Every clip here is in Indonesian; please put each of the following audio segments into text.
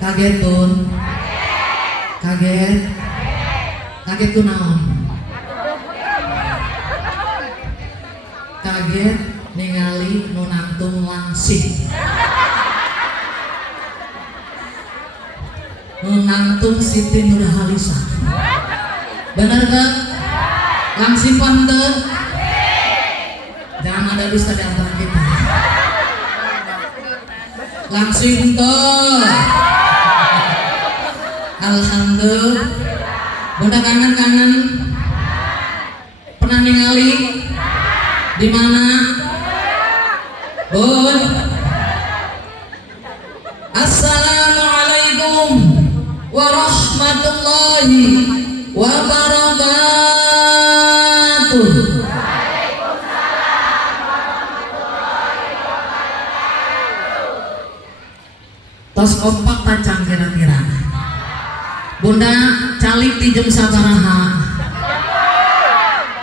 Kaget tuh. Kaget. Kaget tuh naon? Kaget ningali nu nangtung langsing. Nu nangtung Siti Nurhalisa. Bener gak? Langsing panteng. Jangan ada dusta di antara kita. Langsing tuh. Alhamdulillah. Bunda kangen pernah ningali di mana? Bun. Assalamualaikum warahmatullahi wabarakatuh. Tos kompak tancang kira-kira. Bunda calik di jam sabaraha?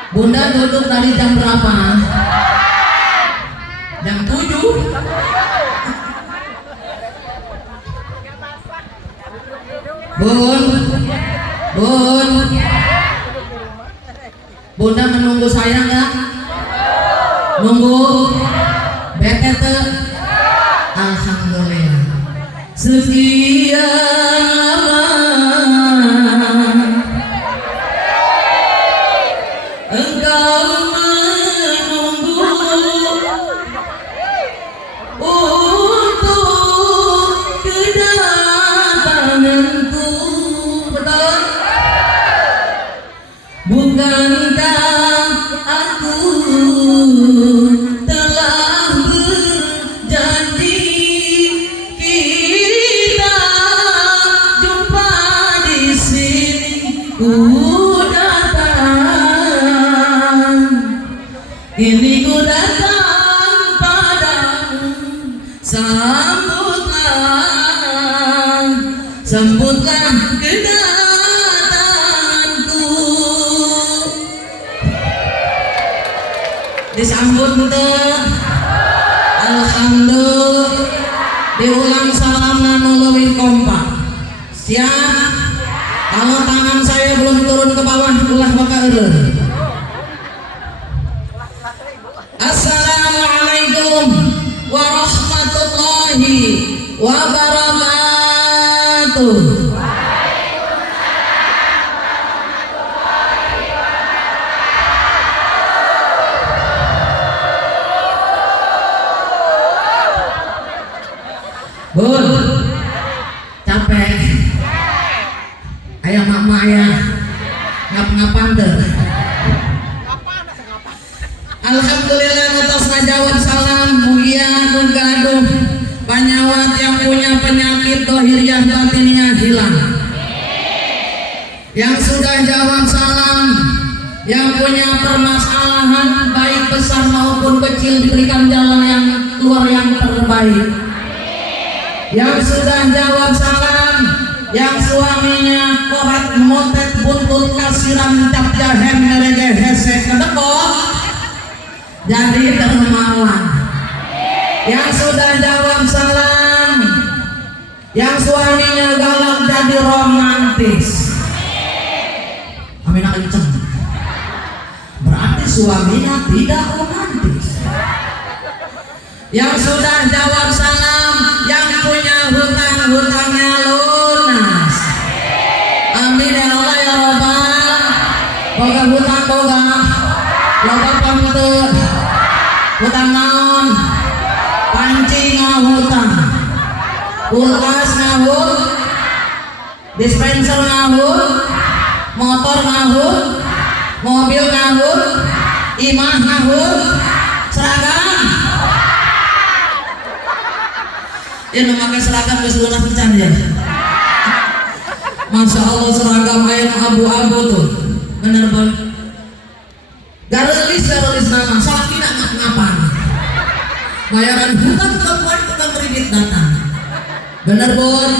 Bunda duduk dari jam berapa? Jam 7. Bun, Bunda menunggu saya nggak? Nunggu? Bete tuh? Alhamdulillah. Sekian lama engkau menunggu untuk kedatanganku, betul? Bukankah aku telah berjanji kita jumpa di sini? Ku datang, ini ku datang padamu. Sambutlah kedatanganku. Disambut tuh. Alhamdulillah. Diulang salam nanu leuwih kompak. Siap? Kalau tangan saya belum turun ke bawah, ulah bakal eureun. Assalamualaikum warahmatullahi wabarakatuh. Bun, capek. Ayah mama ayah ngap-ngapan deh. Alhamdulillah atas ngajawab salam mugia nun gaduh panyawat yang punya penyakit dohiriyah batiniyah hilang. Yang sudah jawab salam yang punya permasalahan baik besar maupun kecil diberikan jalan yang keluar yang terbaik. Yang sudah jawab salam yang suaminya korat motet buntut kasiran cap jahem merege hesek kedekot jadi dermawan. Yang sudah jawab salam yang suaminya galak jadi romantis. Amin kenceng. Berarti suaminya tidak romantis. Yang sudah jawab salam yang punya hutang-hutangnya lunas. Amin ya Allah ya Rabbal. Boga hutang boga. Loba pantun. Hutang naon? Panci ngahutang. Kulkas ngahut. Dispenser ngahut. Motor ngahut. Mobil ngahut. Imah ngahut. Seragam. Ya memakai seragam geus lunas pisan ya. Masya Allah seragam aya abu-abu tuh. Bener banget. Garelis nama salah tidak ngapa-ngapan. Bayaran hutang keluar tukang kredit datang. Bener bon.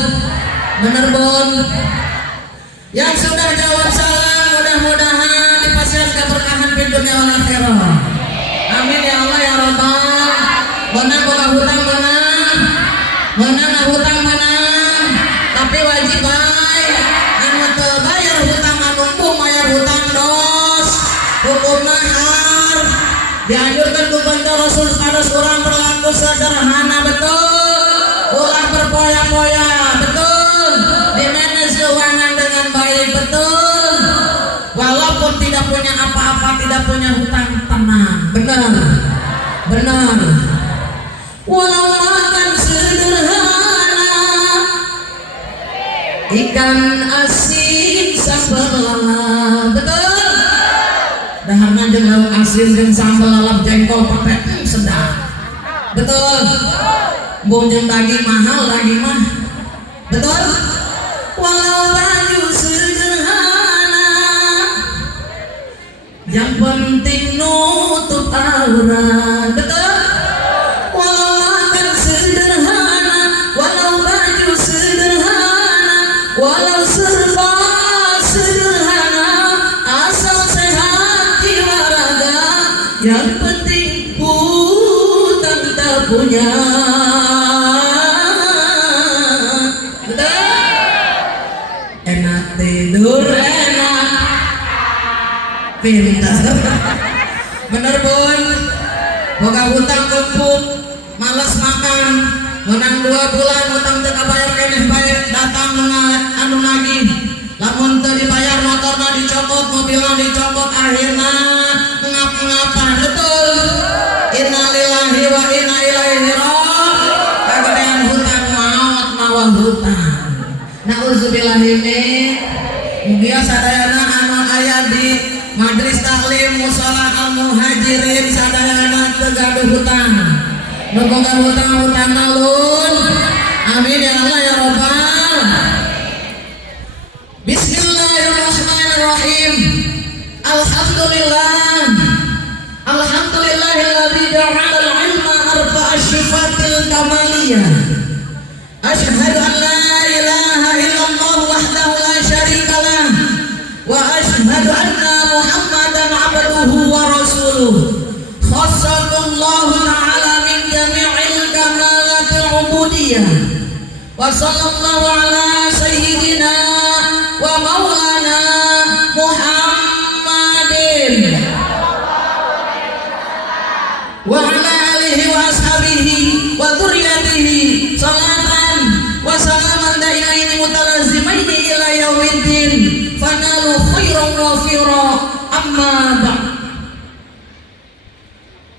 Yang sudah jawab salam mudah-mudahan dipasirkan keberkahan di dunia wal akhirah. Amin ya Allah ya Rabbal. Benar boga hutang benar. Menang hutang menang Dianjurkan kepada Rasul pada seorang berlaku sederhana, betul. Ulah berpoya-poya, betul. Dimanage keuangan dengan baik, betul. Walaupun tidak punya apa-apa, tidak punya hutang, tenang, benar, benar. Walau makan sederhana, ikan asin sambal lalap, betul. Daharna jeung lauk asin jeung sambal lalap jengkol pakai sedap, betul. Bung jeung daging mahal daging mah, betul. Walau baju sederhana, yang penting nutup aurat, betul. Walau makan sederhana, walau baju sederhana, walau serba sederhana, asal sehat jiwa raga, yang penting hutang tak punya. Enak tidur, enak pintar. Bener Bun, boga hutang kempuk, malas makan, menang 2 bulan hutang teu kabayar keneh bae datang anu nagih. Lamun teu dibayar motorna dicopot, mobilna dicopot, akhirna ngap-ngapan, betul. Innalillahi wa inna ilaihi raji'un. Kagedean hutang maot mawa hutang. Nauzubillahi min. Mugia sadayana anu aya di Majelis Taklim Mushola Al Muhajirin sadayana teu gaduh hutang. Nu boga hutang-hutang nalun. Amin ya Allah ya Rabbal. Bismillahirrahmanirrahim. Alhamdulillah. Alhamdulillahilladzi ja'ala al-ilma arba'a syifatil kamaliyah. Asyhadu an la ilaha illallah wahdahu la syarika lah wa asyhadu anna Muhammadan abduhu wa rasuluh. Khassallahu ta'ala min jami'il kamalatil ubudiyah. Wa sallallahu ala sayyidina wa maulana Muhammadin wa ala alihi wa ashabihi wa dzurriyyatihi salatan wa salaman daimaini mutalazimaini ila yaumiddin fanalu khairan wafira amma ba'd.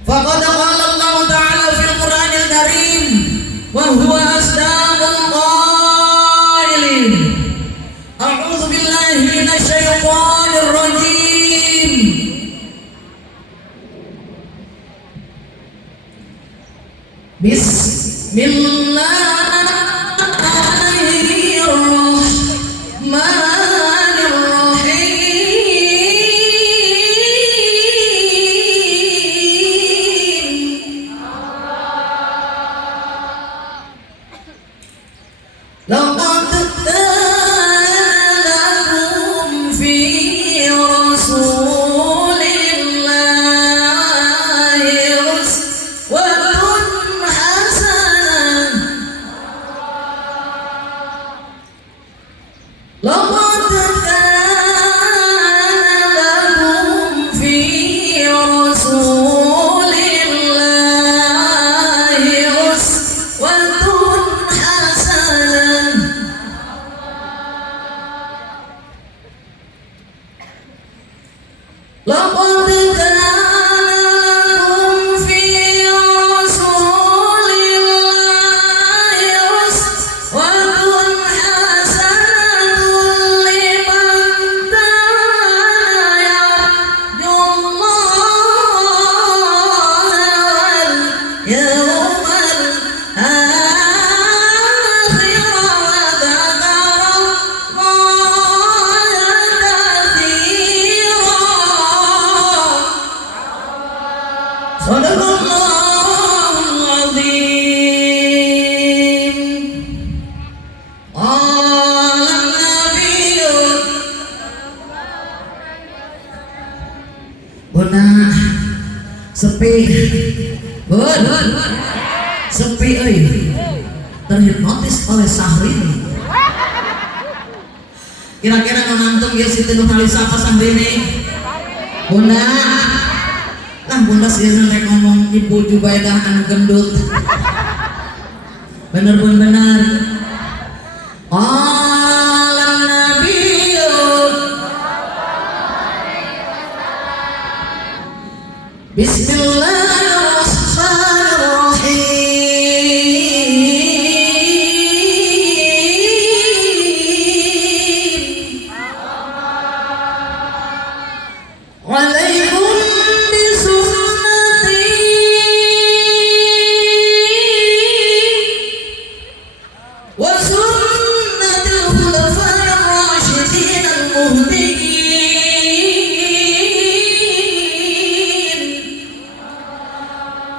Faqad qala Allah ta'ala fil Qur'anil Karim wa huwa asdaqul qailin. A'udzu billahi minasy syaithanir rajim. Laqad kana lakum fi rasulillahi uswatun hasanah. Laqad kana lakum fi rasulillahi uswatun hasanah. Laqad kana lakum fi rasulillahi uswatun hasanatun liman kana yarjullaha wal yawmal akhir wa dzakara Allaha katsira. Sadaqallahul azim. Qala an-nabiyyu. Beunah sepi. Bun. Sepi euy. Terhipnotis oleh Syahrini. Kira-kira nonantung ya Siti Nurhaliza apa Syahrini? Beunah. Nah bunda sih rek ngomong Ibu Jubaidah anu gendut. Bener pun benar. Alam Nabiyu Bismillahirrahmanirrahim. Alaikum bisunnati wa sunnatil khulafair rasyidin al-muhtadin.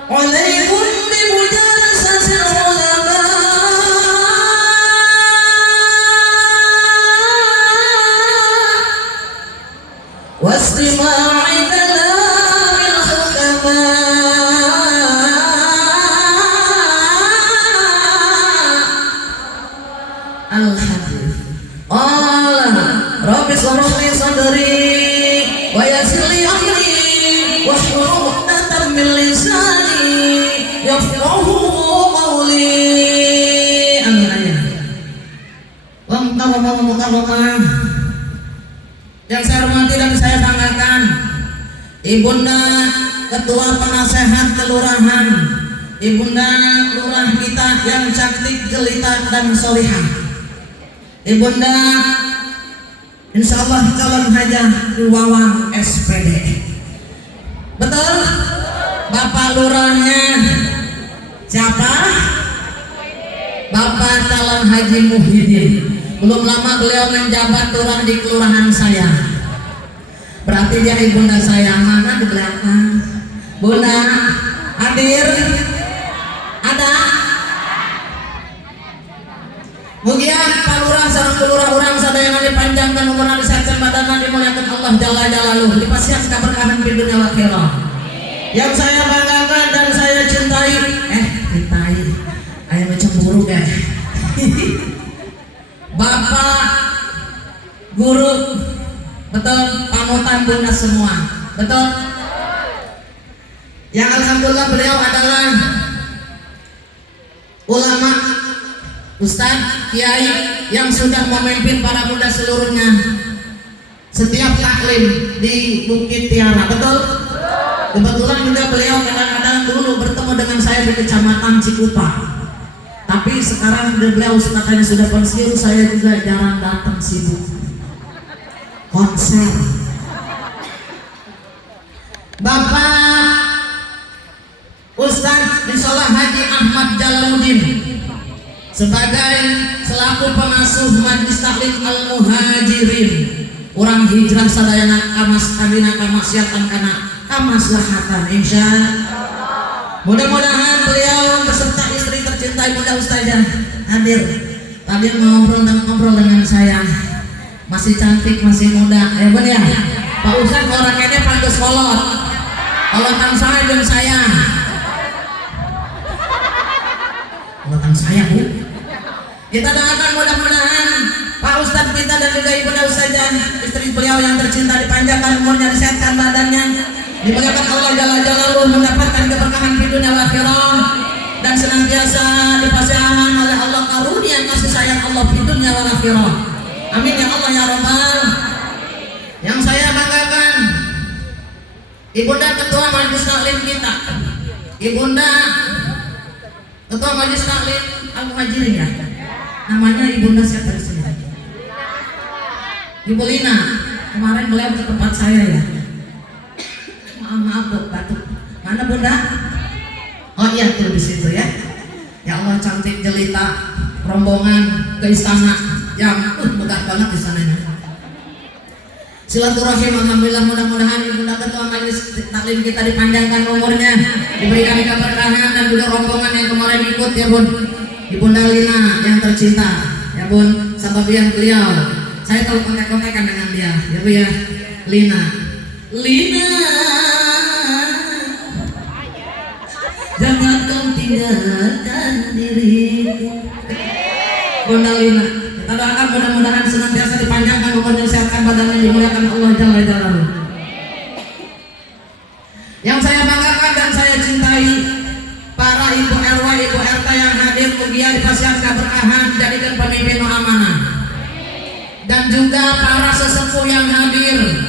Alaikum bimujalasatil ulama واستماع كلام الحكماء الحديث قال رب اشرح لي صدري ويسر لي امري واحلل عقدة من لساني يفقهوا قولي. Amin. Mukarramah yang saya hormati dan saya banggakan, Ibunda Ketua Penasehat Kelurahan, Ibunda Lurah kita yang cantik, jelita dan solihah, Ibunda insya Allah calon hajah Wawang SPD. Betul? Bapak Lurahnya siapa? Bapak calon Haji Muhyiddin. Belum lama beliau menjabat lurah di kelurahan saya. Berarti dia ibunda saya. Mana di belakang? Bunda hadir? Ada? Mugian Pak Lurah sareng kelurah urang sadayangan dipanjangkan umurna disehatkan badanna dimuliakan Allah jalla jalaluhu dipasihan keberkahan di dunia wal akhirah. Yang saya banggakan dan saya cintai, aya cemburu guys. Bapak guru, betul, panutan bunda semua, betul. Yang alhamdulillah beliau adalah ulama, ustadz, kiai yang sudah memimpin para bunda seluruhnya setiap taklim di Bukit Tiara, betul. Kebetulan juga beliau kadang-kadang dulu bertemu dengan saya di Kecamatan Cikupa. Tapi sekarang beliau katanya sudah pensiun, saya juga jarang datang, sibuk konser. Bapak Ustadz Insyaallah Haji Ahmad Jalaluddin sebagai selaku pengasuh Majelis Taklim Al-Muhajirin, orang hijrah sadayana kamas kadina kamaksiatan kana kamaslahatan insyaallah. Mudah-mudahan beliau beserta istri tercinta Bunda Ustazah hadir. Tadi ngobrol dengan saya, masih cantik, masih muda, ya bun ya. Pak Ustaz orangnya pantas kolot, kolotan saya dan saya, kolotan saya bu. Kita doakan mudah-mudahan Pak Ustaz kita dan juga Ibunda Ustazah, istri beliau yang tercinta dipanjangkan umurnya, disehatkan badannya, dimuliakan Allah jalla jalaluhu, mendapatkan keberkahan di dunia wal akhirah dan senantiasa dipasihkan oleh Allah karunia kasih sayang Allah di dunia wal akhirah. Amin ya Allah ya Rabbal. Yang saya banggakan Ibunda Ketua Majelis Taklim kita, Ibunda Ketua Majelis Taklim Al-Muhajirin ya. Namanya Ibunda siapa di sini? Ibu Lina. Kemarin beliau ke tempat saya ya. Maaf bu, batuk. Mana bunda? Oh iya tuh di situ ya. Ya Allah cantik jelita, rombongan ke istana yang megah banget istananya. Silaturahim alhamdulillah, mudah-mudahan Ibunda Ketua Majelis Taklim kita dipanjangkan umurnya, diberikan keberkahan dan juga rombongan yang kemarin ikut ya bun. Ibunda Lina yang tercinta ya bun, sababian beliau. Saya kalau kontak-kontakan dengan dia ya bu ya. Lina jangan kau tinggalkan diriku. Bunda Lina, kita doakan mudah-mudahan senantiasa dipanjangkan umurnya, disehatkan badannya, dimuliakan Allah jalla jalaluhu. Yang saya banggakan dan saya cintai, para ibu RW, ibu RT yang hadir mugia dipasang keberkahan, jadikan pemimpin amanah. Dan juga para sesepuh yang hadir,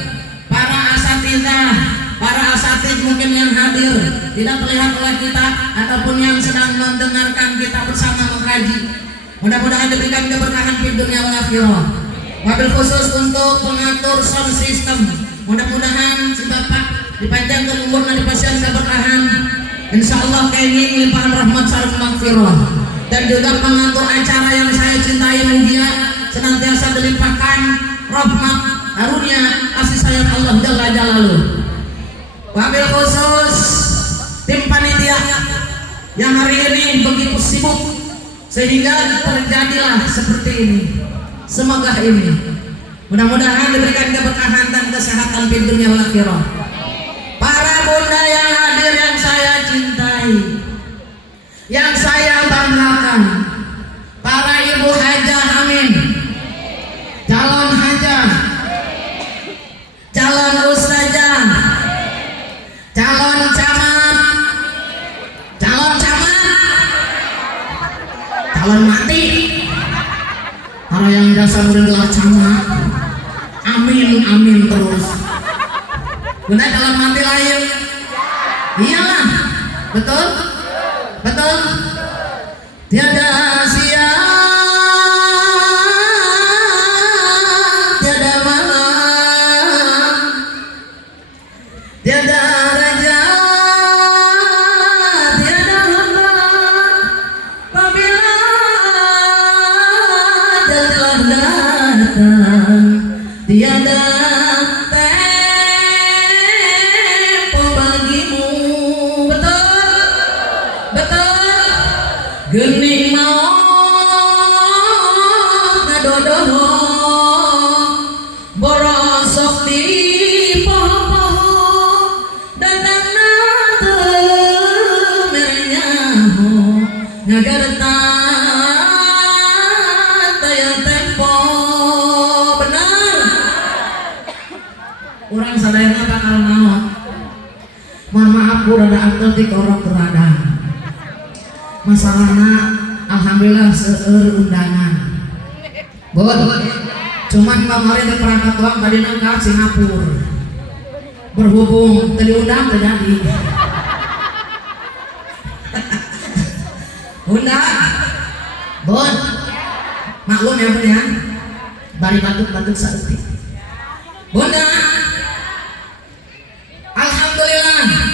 para asatidzah, para asatidz mungkin yang hadir tidak terlihat oleh kita ataupun yang sedang mendengarkan kita bersama mengkaji. Mudah-mudahan diberikan keberkahan di dunia wal akhirah. Wabil khusus untuk pengatur sound system, mudah-mudahan si Bapak dipanjangkan umurnya, dipasang keberkahan, insyaallah kenging limpahan rahmat sareng maghfirah. Dan juga pengatur acara yang saya cintai mugia senantiasa dilimpahkan rahmat karunia kasih sayang Allah jalla jalaluhu. Wabil khusus tim panitia yang hari ini begitu sibuk sehingga terjadilah seperti ini. Semoga ini mudah-mudahan diberikan keberkahan dan kesehatan di dunia wal akhirah. Para bunda yang hadir yang saya cintai, yang saya banggakan, para ibu hajah, amin, calon hajah, calon ustazah, calon camat, calon mati, para yang jasa muridlah camat, amin amin terus. Benar calon mati lain, iyalah, betul, betul. Tiada siang, tiada malam, tiada raja, tiada hamba, apabila ajal telah datang, tiada tempo bagimu, betul, betul. Gening maut ngadodoho borosok di poho-poho datangna teu merenyaho ngagarta taya tempo, benar. Urang sadayana bakal naon, mohon maaf bu rada akal ti korok keradaan. Masalahnya alhamdulillah seueur undangan. Cuman kemarin di perangkat doang tadi nangka Singapura. Berhubung tadi undang terjadi. Undang. Bon. Maklum ya Bun ya. Bari batuk-batuk saeutik. Bunda. Alhamdulillah.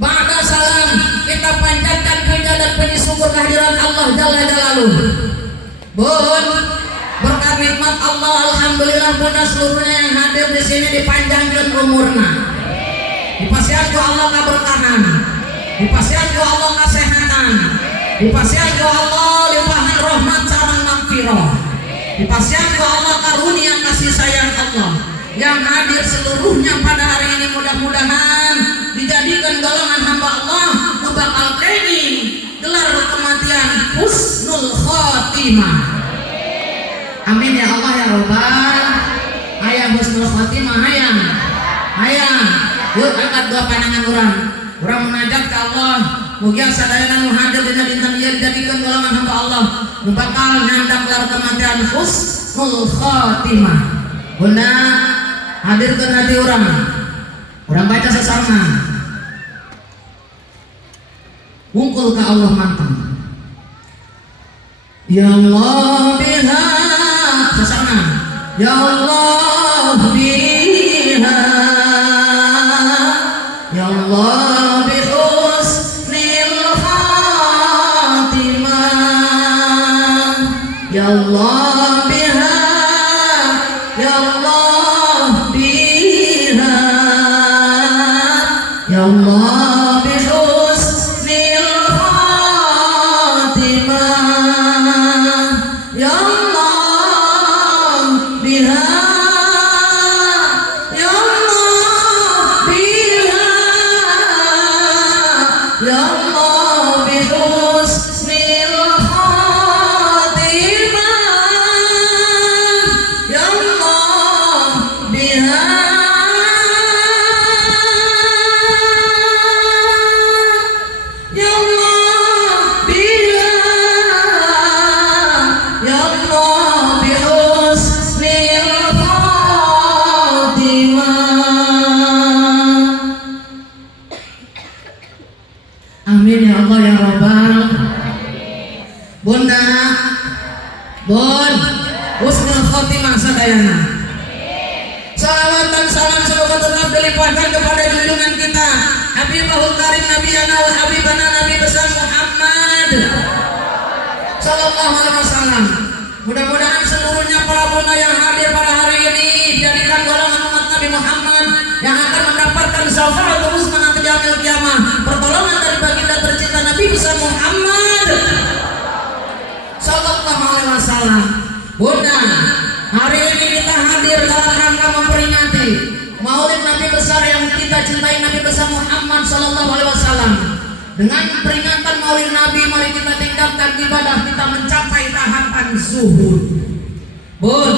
Ba'da salam kita panjatkan puja dan puji syukur kehadiran Allah Jalla Jalaluhu. Bun, berkat nikmat Allah alhamdulillah bunda seluruhnya yang hadir di sini dipanjangkan umurna. Dipasihan ku Allah keberkahan, dipasihan ku Allah kesehatan, dipasihan ku Allah limpahan rahmat sareng maghfirah, dipasihan ku Allah karunia kasih sayang Allah. Yang hadir seluruhnya pada hari ini mudah-mudahan dijadikan golongan hamba Allah nu bakal training gelar kematian husnul khotimah. Amin ya Allah ya Rabbal. Hayang husnul khotimah, hayang, hayang. Yuk angkat dua pandangan orang munajat ke Allah. Mugia sadayana nu hadir dina dinten ieu dijadikeun golongan hamba Allah nu bakal nyandang gelar kematian husnul khotimah. Bunda hadirkan hati orang baca sesama mungkul ke Allah mantap. Ya Allah biha sesama, ya Allah biha, ya Allah bi husnil khatimah, ya Allah biha, ya Allah biha, ya Allah bi husnil khatimah, ya Allah biha, ya Allah biha, ya Allah bi husnil khatimah, ya Allah biha, Amin ya Allah ya Rabbal. Bunda, Bun, husnul khotimah sadayana. Salawat dan salam semoga tetap dilimpahkan kepada junjungan kita Habibahul Karim Nabiyana wa Habibana Nabi besar Muhammad Sallallahu Alaihi Wasallam. Mudah-mudahan seluruhnya para bunda yang hadir pada hari ini dijadikan golongan umat Nabi Muhammad yang akan mendapatkan syafaat terus nanti yaumil kiamah, pertolongan dari baginda tercinta Nabi besar Muhammad Sallallahu Alaihi Wasallam. Bunda, hari ini kita hadir dalam rangka memperingati Maulid Nabi besar yang kita cintai Nabi besar Muhammad Sallallahu Alaihi Wasallam. Dengan peringatan Maulid Nabi, mari kita tingkatkan ibadah kita mencapai tahapan zuhud. Bun,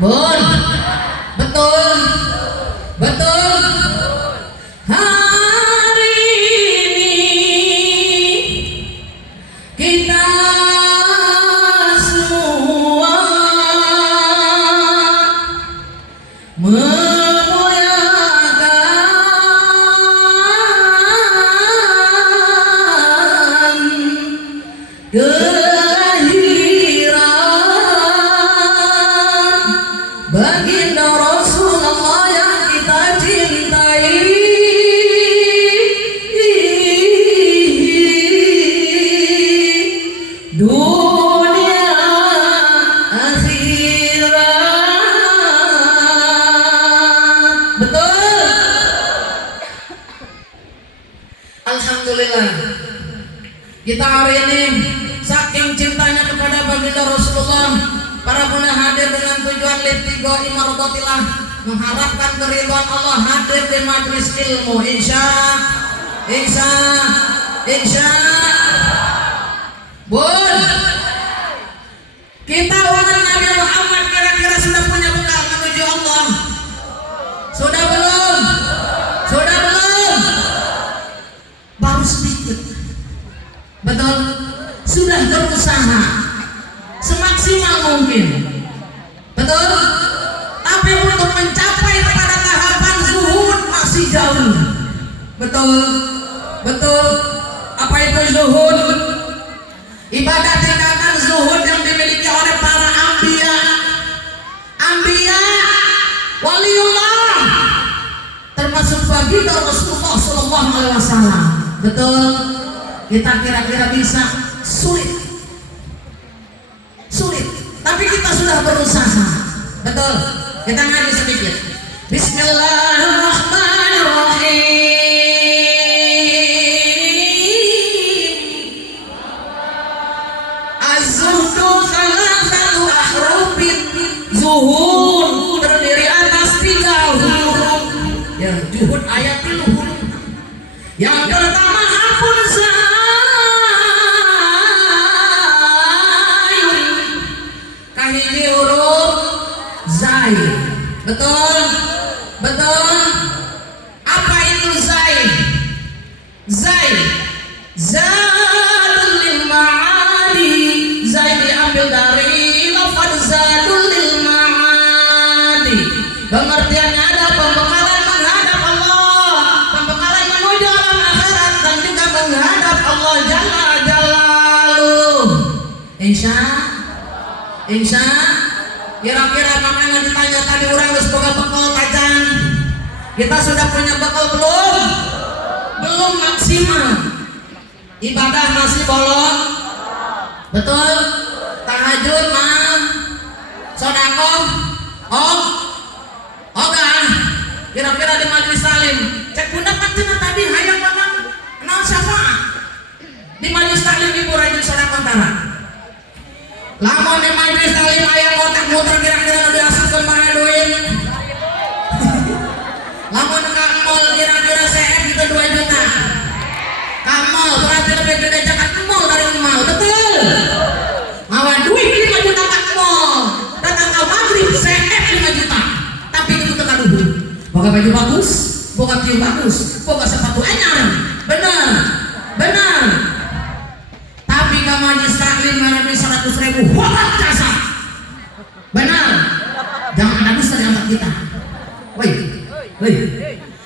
Bun, betul, betul. Hari ini kita baginda Rasulullah yang kita cintai. Dunia akhirat. Betul. Alhamdulillah. Kita hari ini saking cintanya kepada baginda Rasulullah, para bunda hadir dengan tujuan litigo imardotillah, mengharapkan keridhaan Allah, hadir di majlis ilmu. Insya Bun, kita umat Nabi Muhammad kira-kira sudah punya bekal menuju Allah? Sudah belum? Sudah belum? Baru sedikit. Betul? Sudah berusaha semaksimal mungkin, betul? Tapi untuk mencapai kepada tahapan zuhud masih jauh, betul? Betul? Apa itu zuhud? Ibadah tingkatan zuhud yang dimiliki oleh para ambiya, waliullah, termasuk baginda Rasulullah Sallallahu Alaihi Wasallam. Betul? Kita kira-kira bisa? Sulit, tapi kita sudah berusaha. Betul? Kita ngaji sedikit. Bismillahirrahmanirrahim. Az-zuhdu salasatu ahrufin. Zuhud terdiri atas 3 huruf. Ya, juhud ayat huruf. Yang pertama hakun kahiji huruf zai. Betul? Betul? Apa itu zai? Zai zadul lil ma'ani. Zai diambil dari lafaz zadul lil ma'ani. Pengertiannya ada pembekalan menghadap Allah, pembekalan menuju alam akhirat, dan juga menghadap Allah Jalla Jalaluh. Insya kira-kira makanya ditanya tadi orang harus boga bekal tajam. Kita sudah punya bekal belum? Belum maksimal. Ibadah masih bolong. Betul? Tahajud mah, sodakoh, ogah. Kira-kira di majlis salim, cek bunda kan tadi hayang banget kenal syafaat. Di majlis salim ibu rajin sodakoh tara. Lamun di majlis salim ayam kotak muter kira-kira diasupkan mana duit. Lamun ke mall kira-kira CF itu 2 juta. Ke mall berarti lebih gede jakat mall dari mall. Betul? Mawa duit 5 juta ke mall. Datang ke maghrib CF 5 juta. Tapi itu teka dulu. Boga baju bagus, boga tiup bagus, boga sepatu anyar. Benar? Benar? Tapi ke majlis taklim mana 100.000 wakat jasa. Benar? Jangan ada dusta di antara kita. Woi,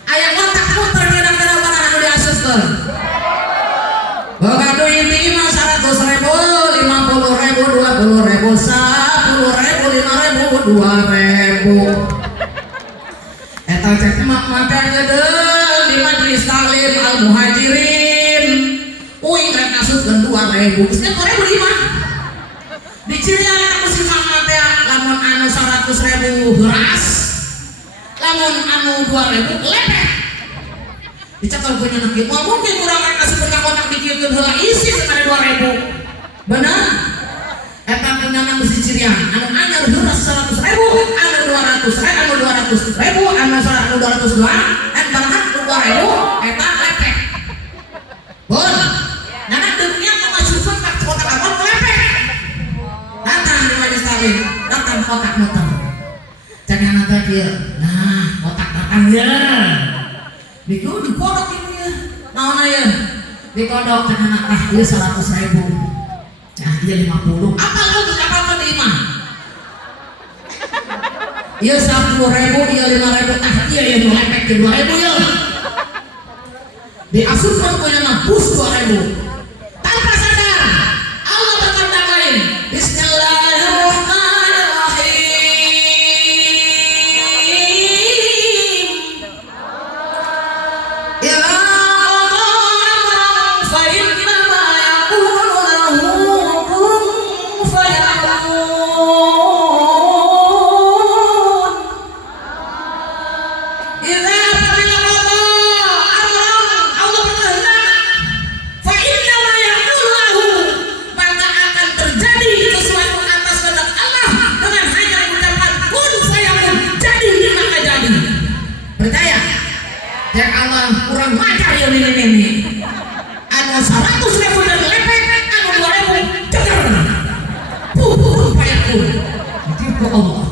ayam otak muter kira-kira mana anu diasuskeun. 2000. Eta cek emak mata gedeng di majelis taklim al muhajirin. Uing rek ngasutkeun 2000. Geus 2000 di mah. Di Cirian mesti mata lamun anu 100.000 beras. Lamun anu 2000 lepek. Dicekel punya nanti. Mau mungkin kurang rek ngasutkeun ka kotak dikieun heula isi sampai 2000. Bener? Eta punyana mesti Cirian. Anu anyar beras 100.000, anu 200.000, anu 200.000, anu 202, balahan 2.000, eta lepek. Bon, nana dunia memasukkan ke kotak abang lepek. Datang di majelis taklim, datang kotak muter. Jangan nanti dia, nah kotak datang ya. Dikodok ini ya, naon ya? Dikodok jangan nanti dia 100.000. Nah dia 50. Apa lu siapa menerima? Iya 10.000, iya 5.000, iya yang lepek ke 2.000 ya. Diasupkan punya nabus 2.000. Tanpa sadar Allah berkata lain. Bismillahirrahmanirrahim. Ya kurang macar ya ini anu 100.000 dari lepek, anu 2.000 ceker payakun itu Allah.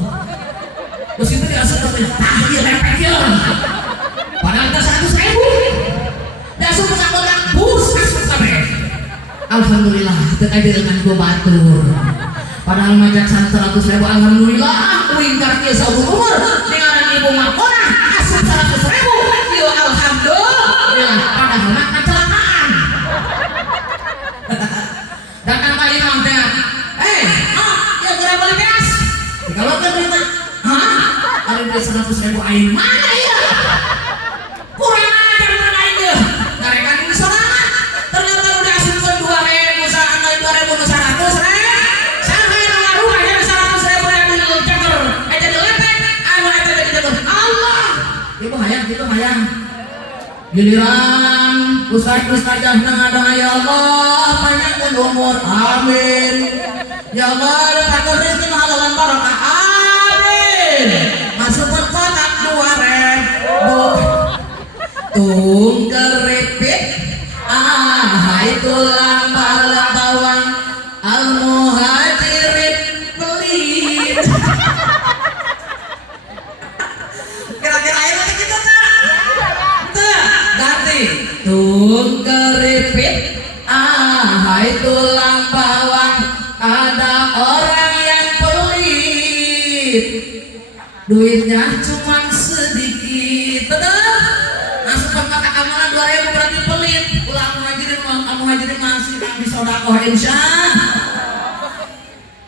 Terus itu diasup katanya tahir lepek ya padahal kita 100.000 diasup ke kotak bus asup kabeh. Alhamdulillah terkait dengan gua batur padahal macet 100.000 alhamdulillah wingkar kia saumur umur dengan ibu makona asup 100.000 ya alhamdulillah padahal nak kecelakaan. Datang Pak Imam teh ya gerak balik gas kalau kan berita ada duit 100.000 aing mana ya kurang ajar mana aing ya ngarekan ini sorangan ternyata udah asupkeun 2.000 saat 2.000 nu 100 sampai nama rumahnya 100.000 yang diceker aja dilepek anu eta jadi diceker Allah ibu hayang giliran ustaz-ustazah nang ya Allah panjangkeun umur amin ya Allah dekatkeun rezeki halalan barokah amin masukkeun kotak 2.000 tung keripik itu lambal bawang al muhajirin pelit. Kira-kira itu kita ganti tung keripik itu bawang ada orang yang pelit duitnya cuma sedikit betul masuk ke kotak amalan 2.000 berarti pelit ulah muhajirin masih kami sodakoh insya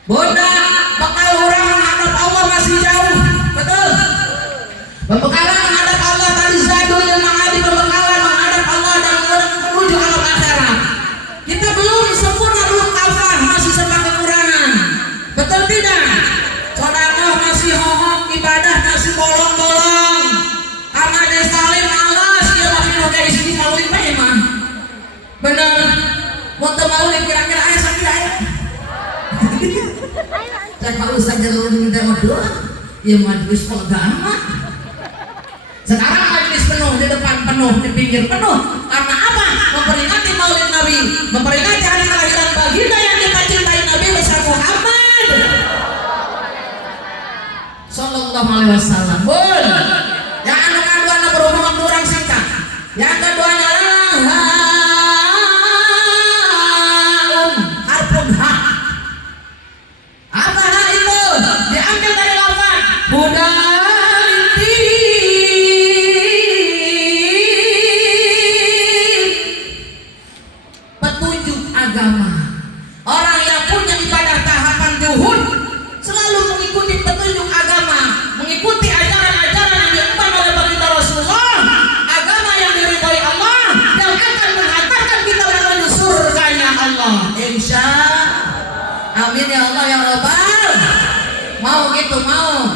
Bunda bakal orang menghadap Allah masih jauh betul pembekalan menghadap Allah tadi zadul yang mengadi pembekalan menghadap Allah dan menuju alam akhirat kita belum sempurna belum kafah masih serba kekurangan betul tidak sodakoh masih hohok ibadah masih bolong-bolong karena dia salim malas dia masih udah isi maulid memang benar untuk maulid kira-kira ayah sakit ayah saya Pak Ustaz jalur minta doa ya majlis agama sekarang majlis penuh di depan penuh di pinggir penuh karena apa memperingati maulid Nabi memperingati hari kelahiran baginda yang kita cintai Nabi besar Muhammad sallallahu alaihi wasallam. Bun yang kedua berhubung waktu orang singkat yang keduanya harfun ha apa ha itu diambil dari lafaz hudaliti petunjuk agama orang yang punya ibadah tahapan zuhud selalu mengikuti petunjuk Amin ya Allah ya Rabbal. Mau gitu, mau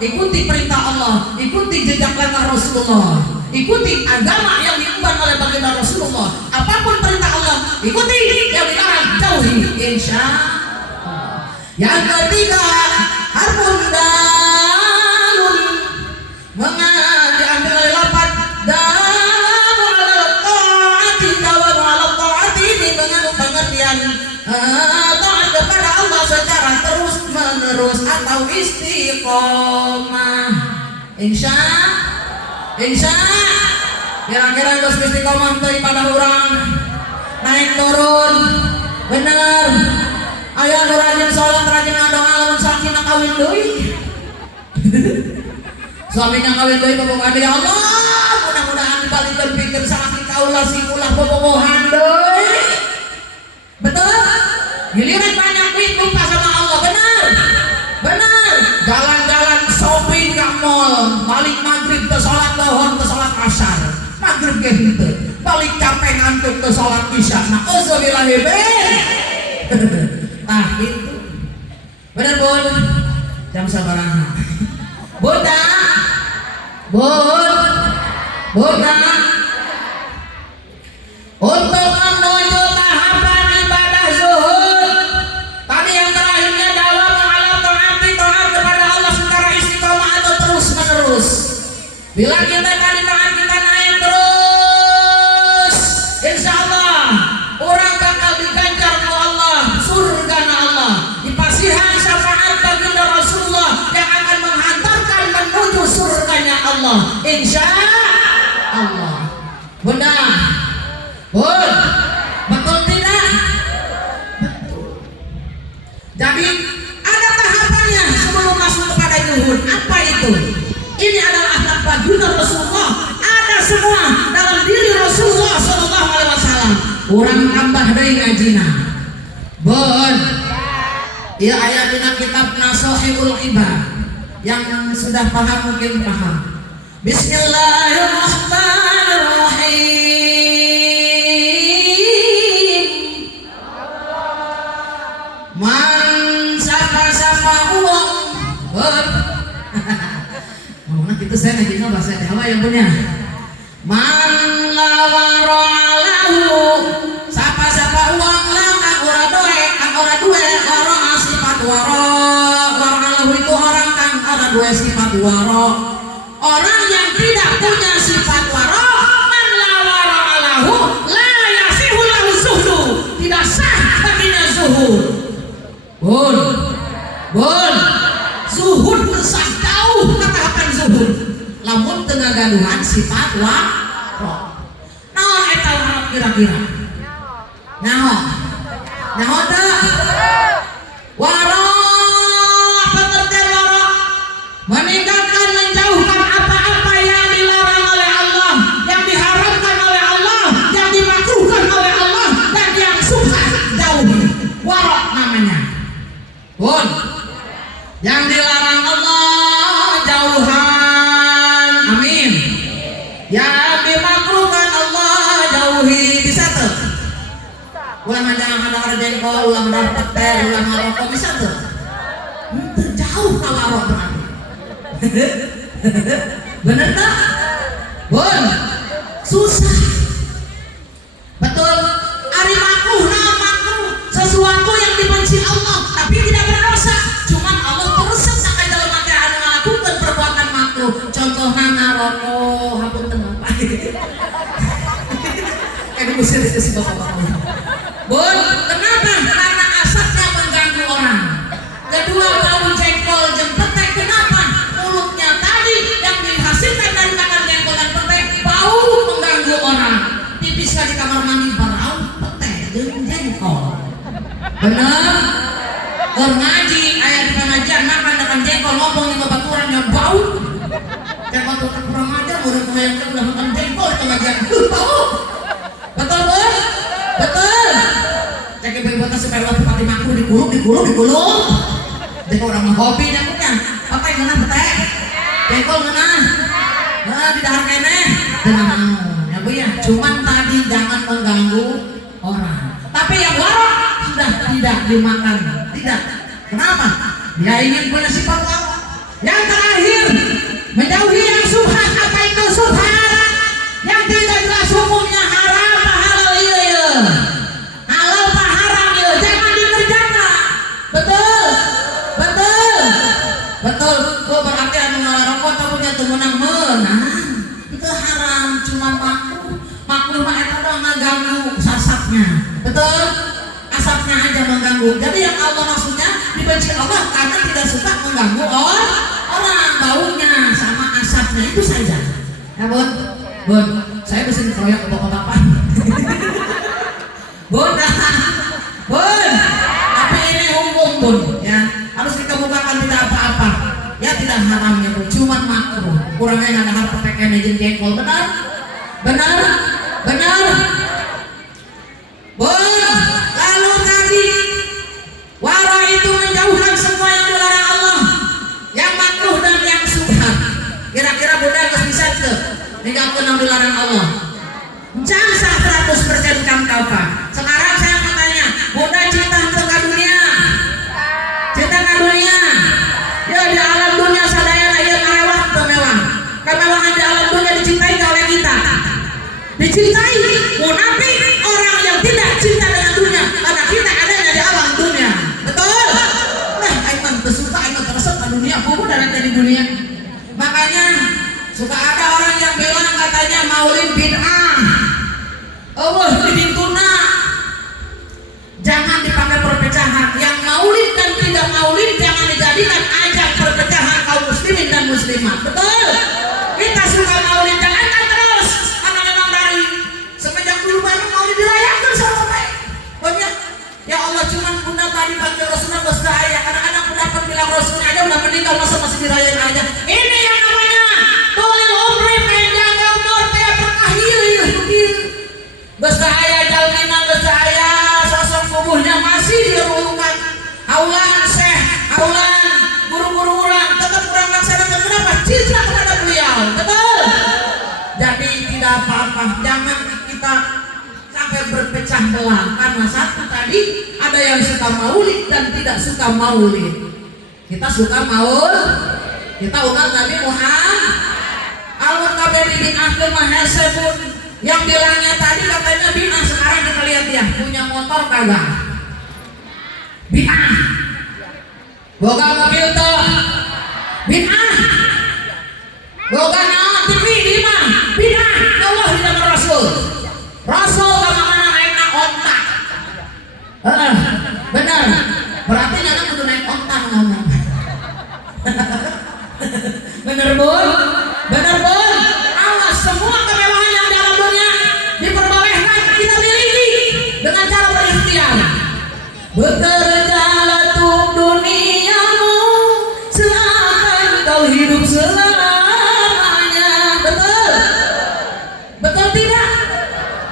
ikuti perintah Allah, ikuti jejak langkah Rasulullah, ikuti agama yang diemban oleh baginda Rasulullah. Apapun perintah Allah, ikuti, yang dilarang jauhi, insya Allah. Yang ketiga, harfun dalun, diambil oleh lapan dawu ala ta'ati, dawu ala ta'ati, ini mengandung pengertian taat kepada Allah secara terus menerus atau istiqomah. Insya kira-kira terus istiqomah daripada orang naik turun bener. Ayo rajin sholat, rajin doa, lamun sakinah kawin deui. Suaminya kawin deui bobogohan ya Allah, mudah-mudahan dibalikeun pikeun salaki kaula si ulah bobogohan deui. Betul? Giliran banyak duit lupa sama Allah, benar? Jalan-jalan shopping ke mall, balik maghrib ke sholat lohon ke sholat asar, maghrib ke hente, balik capek ngantuk ke sholat isya. Nah, nah itu benar bun, jam sabaraha Buddha untuk menuju tahapan ibadah zuhud. Tadi yang terakhirnya dalam ala taati, taat kepada Allah secara istiqomah atau terus menerus. Bila kita tadi taat, kita naik terus, insya Allah orang bakal diganjar oleh Allah surga Allah, dipasihan syafaat baginda Rasulullah yang akan menghantarkan menuju surganya Allah, insya Allah. Bunda, Bun, betul tidak? Betul. Jadi ada tahapannya sebelum masuk kepada zuhud. Apa itu? Ini adalah akhlak baginda Rasulullah. Ada semua dalam diri Rasulullah Sallallahu Alaihi Wasallam. Orang tambah dari ngajina. Bun, ya ayat dina kitab Nasuhul Ibad yang sudah paham mungkin paham. Bismillahirrahmanirrahim. Man sapa uang ngomongnya gitu, saya ngajinya bahasa Jawa yang punya. Man lawaro alahu, sapa uang lang kang ora duwe waro sifat waro alahu, itu orang kang ora duwe sifat waro, orang yang tidak punya sifat waro. Man lawaro alahu la yasihu lahu zuhdu, tidak sah baginya zuhud. Bun, zuhud besar jauh katakan zuhud. Lamun tengah gaduhan sifat waro. Naon eta waro kira-kira? Naon teh? Waro, pengertian waro meninggalkan, menjauhkan apa-apa yang dilarang oleh Allah, yang diharamkan oleh Allah, yang dimakruhkan oleh Allah, dan yang suka jauhi. Waro namanya. Bun, yang dilarang Allah jauhan, amin. Yang dimakruhkan Allah jauhi, bisa tuh. Ulang ada jengkol, ulang ada petel, ulang ngerokok, bisa tuh. Terjauh kalau berarti. Bener tak? Bun, susah. Betul. Ari makruh, sesuatu yang dibenci Allah tapi tidak berdosa, cuman Allah terus sampai dalam mati anu ngalakukeun perbuatan makruh. Contohna ngarokok, hapunten Bapak. Kayak diusir itu si bapak-bapak. Bun, kenapa? Karena asapnya mengganggu orang. Kedua, bau jengkol jeung petek. Kenapa? Mulutnya tadi yang dihasilkan dari makan jengkol dan petek bau mengganggu orang. Tipis di kamar mandi barau petek jeung jengkol. Bener? Keur ngaji aya di pengajian makan dengan jengkol, ngomong di babaturan yang bau. Jengkol tuh kurang ajar, udah yang udah makan jengkol di pengajian. Bau. Betul, Bun? Betul. Cek ibu tas supaya ulah pati makruh digulung. Jengkol orang mah hobi nya punya. Apa yang ngeunah petek? Jengkol ngeunah. Nah, di dahar keneh. Dengan ya Bu ya. Cuman tadi jangan mengganggu orang. Tapi yang warok sudah tidak dimakan, tidak Kenapa? Dia ingin punya sifat Allah. Yang terakhir, menjauhi yang subhat. Apa itu subhat? Yang tidak jelas hukumnya, haram apa halal, iya halal apa haram, iya jangan dikerjakan. Betul betul. Oh berarti anu ngalarokot punya temenang menang itu haram, cuma makruh mah eta doang ngaganggu sasapnya. Betul, asapnya aja mengganggu. Jadi yang Allah maksudnya dibenci Allah karena tidak suka mengganggu orang, baunya sama asapnya itu saja. Ya bun, saya bisa dikeroyok ke bapak-bapak. bun, tapi ini hukum bun, ya harus dikemukakan, tidak apa-apa. Ya tidak haram ya bun, cuma makruh. Kurangnya ada harta pakai mejen jengkol, benar. Bun, lalu tadi wara itu menjauhkan semua yang dilarang Allah, yang makruh dan yang subhat. Kira-kira bunda harus bisa tuh meninggalkan yang dilarang Allah. Jangan 100% kamu kafa. Sekarang saya mau tanya, bunda cinta untuk dunia? Cinta ke dunia? Ya di alam dunia sadaya lah yang mewah atau mewah. Kemewahan di alam dunia dicintai oleh kita. Dicintai, munafik orang yang tidak cinta dengan dunia karena kita adanya di alam dunia. Betul? Nah, aiman bersuka, aiman teresep ke dunia, aku dan ada di dunia. Makanya suka ada orang yang bilang katanya maulid bid'ah. Allah dibintuna. Jangan dipakai perpecahan. Yang maulid dan tidak maulid jangan dijadikan ajang perpecahan kaum muslimin dan muslimat. Betul? Kita suka maulid, jangan terus. Karena memang dari semenjak dulu banyak maulid dirayakan sama baik. Banyak. Ya Allah, cuman bunda tadi panggil Rasulullah bersedaya. Kadang-kadang pendapat bilang Rasulullah aja udah meninggal, masa masih dirayain aja. Ini yang namanya tolil umri penjaga umur kayak berkah hilir. Bersedaya jalmina, bersedaya sosok tubuhnya masih diurungkan. Haulan syekh, haulan guru-guru orang tetap kurang laksanakan. Kenapa? Cinta kepada beliau. Betul? Jadi tidak apa-apa, jangan kita sampai berpecah belah karena satu tadi ada yang suka maulid dan tidak suka maulid. Kita suka maulid, kita umat Nabi Muhammad. Alur kabeh dibinakeun mah hese pun. Yang bilangnya tadi katanya bid'ah, sekarang kita lihat dia punya motor kagak? Bid'ah. Boga mobil tuh bid'ah. Boga naon TV di mah bid'ah. Allah di zaman Rasul. Rasul kemana naikna onta. Benar. Berarti nyana kudu naik onta ngomong. Bener bun. Awas semua kemewahan yang dalam dunia diperbolehkan kita miliki dengan cara berikhtiar. Bekerjalah untuk duniamu seakan kau hidup selamanya. Betul tidak?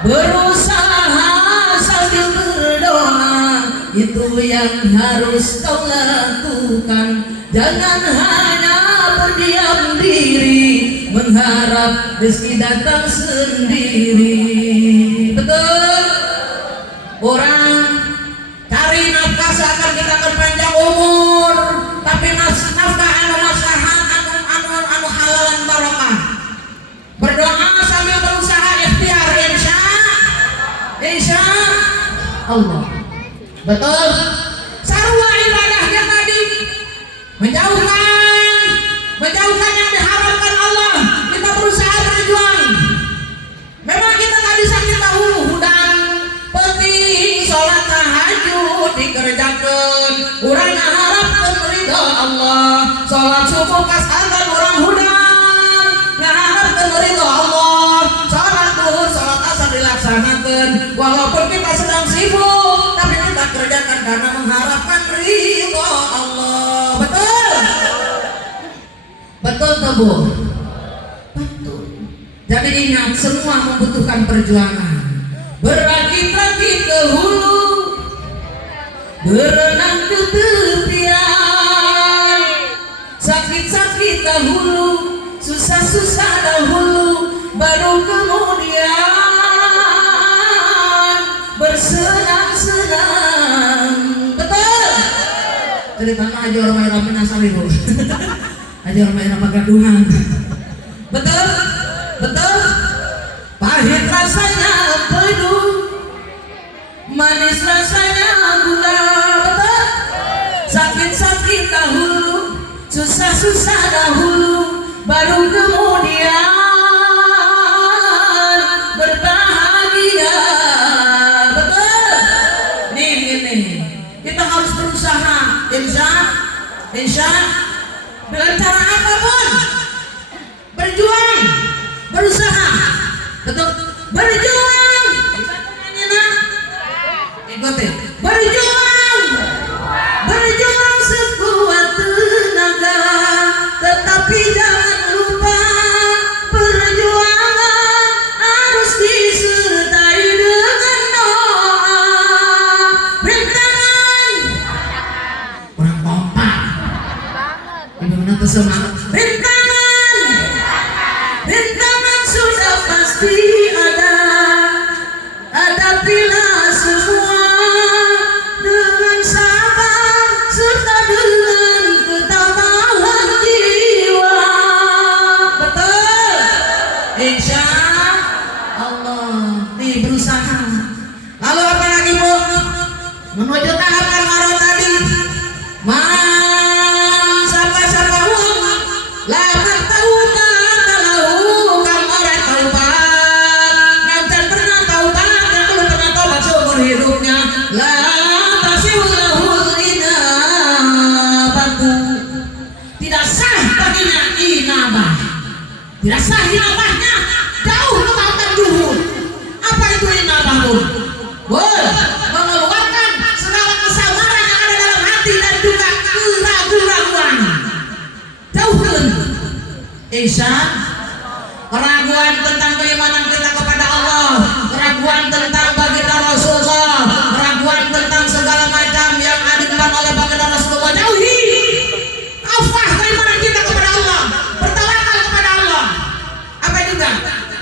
Berusaha sambil berdoa, itu yang harus kau lakukan. Jangan hanya berdiam diri mengharap rezeki datang sendiri. Betul? Orang cari nafkah seakan kita akan panjang umur, tapi nafkah anu maslahat, anu halalan barokah. Berdoa sambil berusaha ikhtiar, insya Allah. Betul? Sarwa ibadahnya tadi menjauhkan yang diharamkan Allah. Kita berusaha berjuang. Memang kita tadi sakit dahulu hudang penting sholat tahajud dikerjakan. Urang ngaharapkeun ridho Allah. Sholat subuh pas azan urang hudang ngaharapkeun ridho Allah. Sholat duhur, sholat asar dilaksanakan. Walaupun kita sedang sibuk, tapi kita kerjakan karena mengharapkan ridho Allah. Betul tuh Bu? Betul. Jadi ingat, semua membutuhkan perjuangan. Berakit-rakit ke hulu, berenang ke tepian. Sakit-sakit dahulu, susah-susah dahulu, baru kemudian bersenang-senang. Betul? cerita mah aja orang main rapi nasari bu. Aja orang main apa gadungan. Betul? Betul? Pahit rasanya penuh, manis rasanya gula. Betul? Sakit-sakit dahulu, susah-susah dahulu, baru kemudian berbahagia. Betul? Nih, kita harus berusaha. Insya dengan cara apapun, berjuang, berusaha. Betul? Berjuang. Bisa nyanyi nak? Ikutin. Berjuang sekuat tenaga, tetapi jangan lupa perjuangan harus disertai dengan doa. Rintangan, kurang kompak. Ibu nanti semangat. Rintangan sudah pasti ada. Hadapilah semua dengan sabar serta dengan ketabahan jiwa. Betul? Insya Allah. Nih berusaha. Lalu apa lagi bu? Menuju tahap karmaro tadi. Siapa uang? Lamar tahu kalau kamu orang taubat. Nanti pernah taubat dan belum pernah taubat seumur hidupnya. La tasihulahul inabatu. Tidak sah baginya inabah. Tidak sah inabahnya. Jauh ketaatan juhud. Apa itu inabah bu? Mengeluarkan segala kesabaran yang ada dalam hati dan juga keraguan. Jauhkan Insya keraguan tentang keimanan kita kepada Allah, keraguan tentang baginda Rasulullah, keraguan tentang segala macam yang diumpan oleh baginda Rasulullah. Jauhi. Kafah keimanan kita kepada Allah, bertawakal kepada Allah. Apa juga?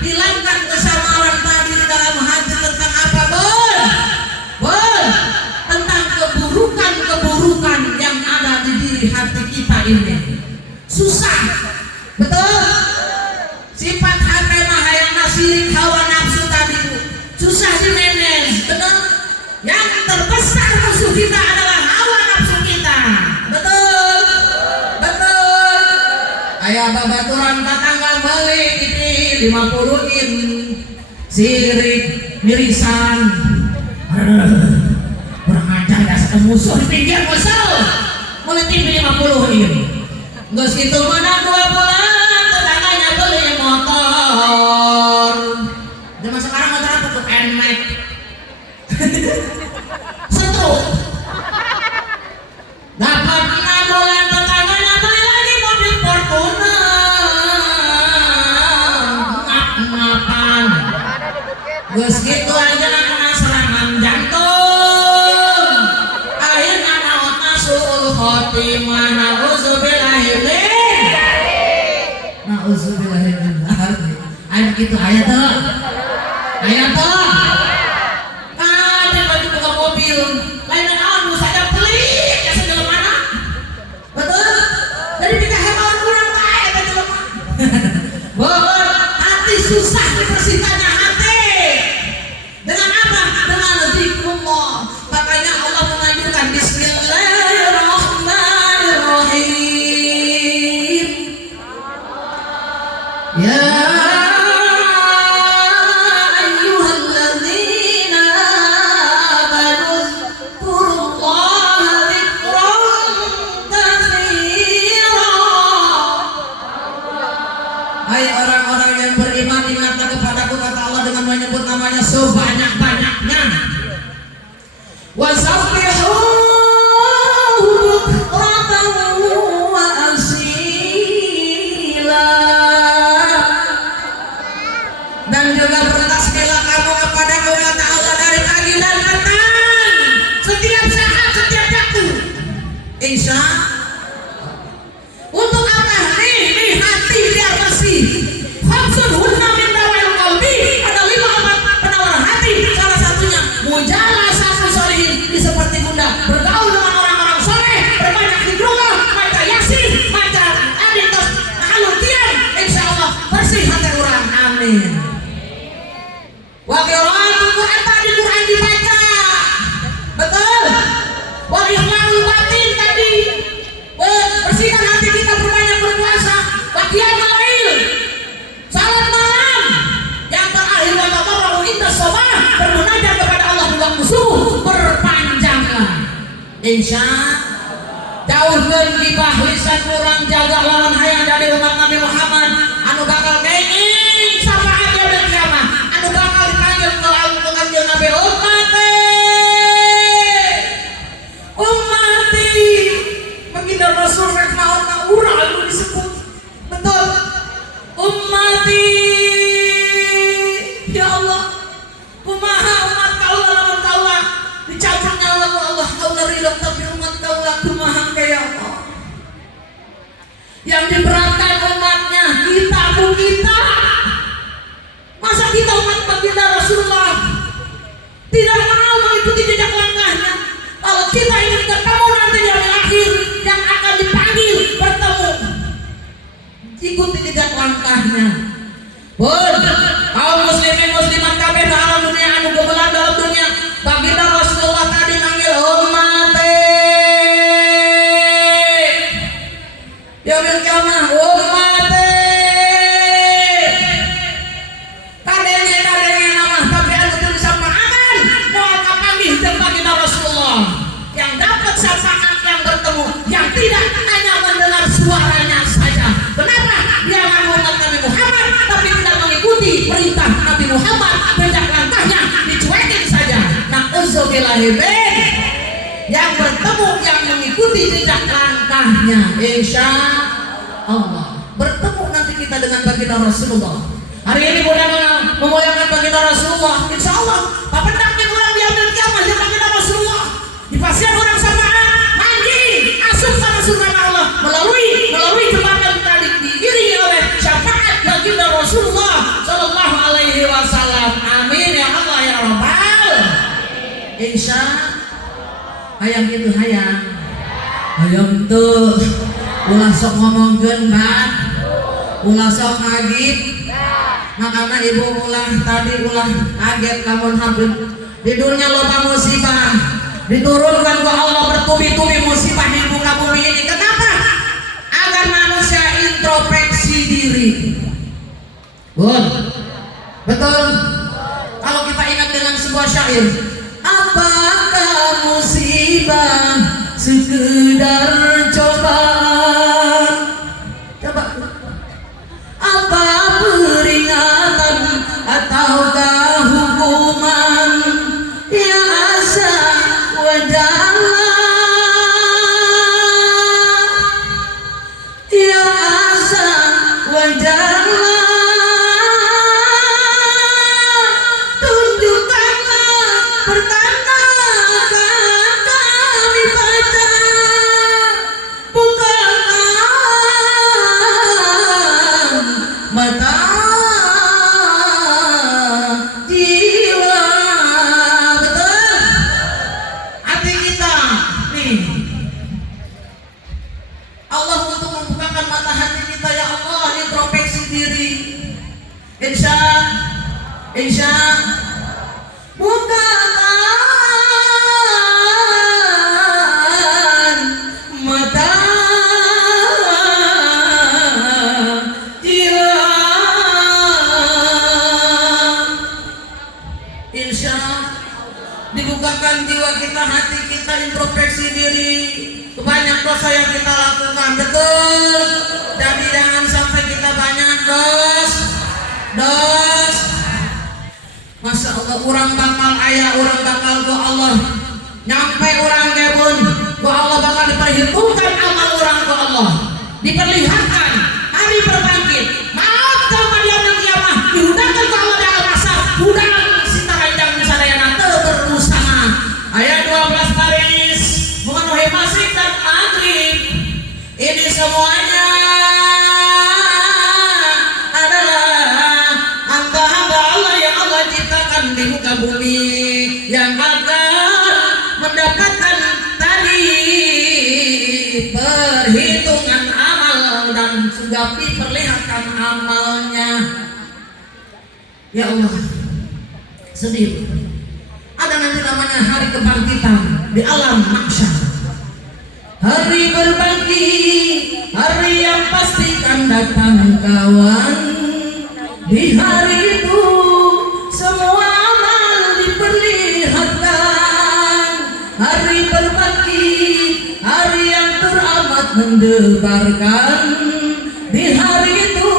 Hilangkan kesamaran tadi di dalam hati tentang apa? Tentang keburukan yang ada di diri hati kita ini. Susah. Betul? Sifat hati mah yang nasirik hawa nafsu tadi itu susah di-manage. Betul? Yang terbesar musuh kita adalah hawa nafsu kita. Betul? Betul? Ayah babaturan tetangga beli ini 50 in sirik mirisan. Kurang ajar dasar musuh di pinggir musuh. Mulai TV 50 in. Gus itu mana 2 bulan tetangganya beli motor. Zaman sekarang motor apa tuh? NMAX. Setruk. Dapat 6 bulan tetangganya beli lagi mobil Fortuner. Ngap-ngapan. Gus gitu aja kena serangan jantung. Akhirnya nautna su'ul khotimah. Ayat gitu, ayat tuh. Ada baju buka mobil, lain awan saja pelit, ya segala mana. Betul? Dari nikah hewan kurang kaya baju lemah. Hati susah dibersihkannya hati. Dengan apa? Dengan zikrullah. Makanya Allah menganjurkan Bismillahirrahmanirrahim. Ya sebanyak-banyaknya. Wasabbihu bukratan wa asila. Dan juga bertasbihlah kamu kepada Allah Ta'ala dari pagi dan petang, setiap saat, setiap waktu. Insya untuk apa? Nih hati biar bersih. Khamsun hunna min dawa'il qalbi. Ada 5 penawaran hati. Salah satunya mujalasatun sholihin, seperti bunda bergaul dengan orang-orang soleh, berbanyak insya jauhkeun gibah lisan urang, jaga lawan hayang dari umat Nabi Muhammad anu bakal kenging syafaat yaumil kiamah, anu bakal dipanggil ku Kanjeng Nabi ummati baginda Rasul rek naon ka urang anu disebut betul ummati. Ya Allah, kumaha umat kaula lamun kaula dicampur nyawa ku Allah, kaula ridho tapi umat kaula kumaha ya Allah. Yang diberatkan umatnya kita bu kita. Masa kita umat baginda Rasulullah tidak mau mengikuti jejak langkahnya? Kalau kita ingin ketemu nanti di hari akhir yang akan dipanggil bertemu, ikuti jejak langkahnya. Kaum muslimin muslimat kabeh dalam dunia anu gemelan dalam dunia, baginda Rasulullah tadi manggil ummati. Yaumil kiamah ummati. Kadenge nama tapi anu teu disapaakan moal kapanggih jeung baginda Rasulullah. Yang dapat syafaat yang bertemu, yang tidak hanya mendengar suaranya saja. Kenapa? Dia ngaku umat Nabi Muhammad tapi tidak mengikuti perintah Nabi Muhammad, jejak langkahnya dicuekin saja. Na'udzubillahi min. Yang bertemu yang mengikuti jejak langkahnya insya Allah bertemu nanti kita dengan baginda Rasulullah. Hari ini mudah-mudahan memuliakan baginda Rasulullah, insya Allah papendakin orang di yaumil kiamah jeung baginda Rasulullah. Dipasieun orang samaan mandi asup sana surga Allah melalui jembatan tadi diiringi oleh syafaat baginda Rasulullah sallallahu alaihi wasallam. Amin ya Allah ya Rabbal. Insya hayang gitu hayang tuh ulah sok ngomongkeun Pak, ulah sok ngagib. Makanya ibu ulah tadi ulah kaget lamun hampir di dunia loba musibah diturunkan ke Allah bertubi-tubi musibah di muka bumi ini. Kenapa? Agar manusia introspeksi diri. Betul. Kalau kita ingat dengan sebuah syair, apakah musibah sekedar cobaan? Coba. Apa peringatan ataukah hukuman? Ya asa wajalla, ya asa wajalla, tunjukkanlah pertanda kami baca, bukakan mata jiwa. Betul? Hati kita nih Allah untuk membukakan mata hati kita ya Allah, introspeksi diri. Insya bukakan mata jiwa. Insya dibukakan jiwa kita, hati kita, introspeksi diri. Banyak dosa yang kita lakukan, betul. Jadi jangan sampai kita banyak dos. Masya Allah, orang bakal ayah, orang bakal ku Allah nyampe orang kebun ku Allah bakal diperhitungkan amal orang ku Allah, diperlihatkan hari berbangkit. Maaf kalau di yaumil kiamah dihudangkan ku Allah dalam asap hudang sitaranjang misalnya terus sama ayat 12 baris memenuhi masjid dan maghrib. Ini semuanya di muka bumi yang akan mendapatkan tadi perhitungan amal dan sudah diperlihatkan amalnya. Ya Allah, sedih. Ada nanti namanya hari kebangkitan di alam mahsyar. Hari berbangkit, hari yang pasti akan datang kawan. Di hari itu semua amal diperlihatkan. Hari berbangkit mendebarkan di hari itu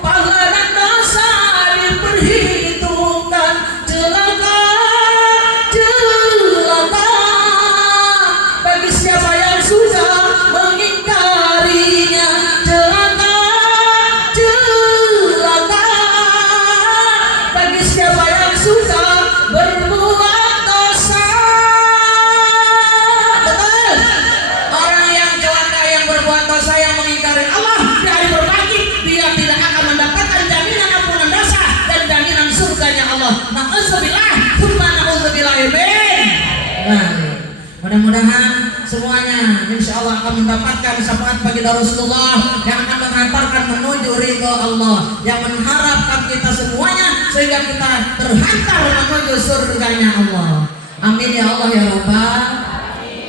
pahala dan dosa diperhitungkan. Celaka, celaka bagi siapa yang sudah mengingkarinya. Celaka, celaka bagi siapa yang sudah berbuat dosa. Betul? Orang yang celaka, yang berbuat dosa, yang mengingkari Allah di hari berbangkit, dia tidak akan mendapatkan jaminan ampunan dosa dan jaminan surganya Allah. Na'udzubillah, tsumma na'udzubillah. Nah, mudah-mudahan semuanya insya Allah akan mendapatkan syafaat baginda Rasulullah yang akan mengantarkan menuju ridho Allah, yang mengharapkan kita semuanya sehingga kita terhantar menuju surganya Allah. Amin ya Allah ya Rabbal.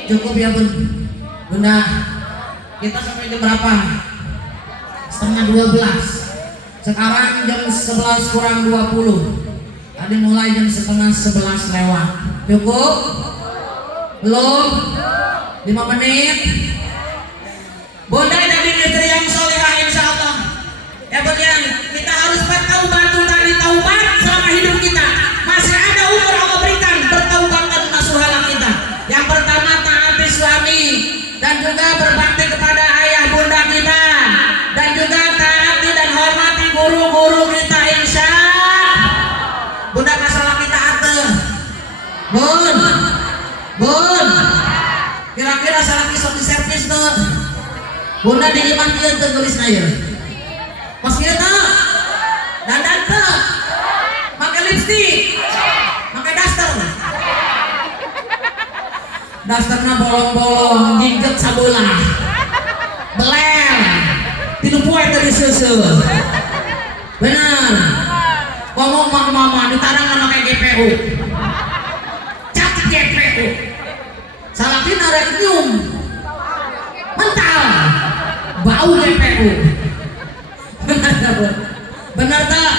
Cukup ya Bunda. Kita sampai jam berapa? Setengah 12. Sekarang jam 11 kurang 20. Tadi mulai jam setengah 11 lewat. Cukup? Belum? 5 menit. Bunda jadi istri yang solehah insya Allah. Ya Bunda, kita harus bertaubat tadi, taubat selama hidup kita. Masih ada umur Allah berikan, bertaubat dan nasuhalah kita. Yang pertama taati suami dan juga berbakti kepada ayah bunda kita, dan juga taati dan hormati guru-guru kita insya Bunda kasalah kita atur. Bun, kira-kira salah kisah di servis tuh Bunda diiman kieu teu gelisna ieu. Pas kieu teh dandan teh make lipstik, make daster. Dasterna bolong-bolong, jingket sabelah. Belel. Tinu poe teh diseuseul. Benar. Ngomong mama ditarang make GPU. Cak GPU. Salatina rek nyium. Mental. Bau GPU. Benar tak? Benar tak?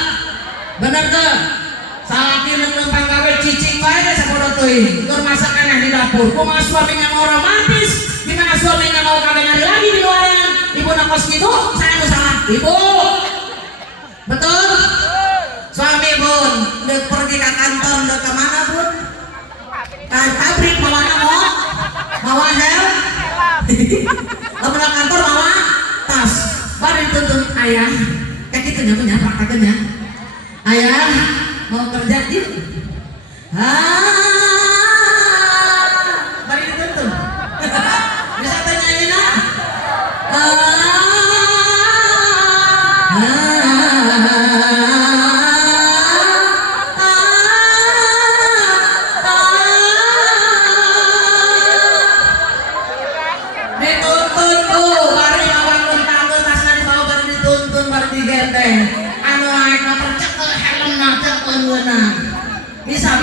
Benar tak? Salatina numpang gawe cicing bae sapodo teuing. Keur masak eneh di dapur. Kumaha suaminya mau romantis? Gimana suaminya mau kagak nyari lagi di luaran? Ibu na kos gitu, saya nu salah. Ibu. Betul? Suami Bun, dek pergi ke kantor, dek ke mana Bun? Ke pabrik bawa nama, bawa helm. Lalu ke kantor bawa tas. Baru dituntun ayah, kayak gitu punya prakteknya. Ayah mau kerja yuk. Baru dituntun. Bisa tanyain lah.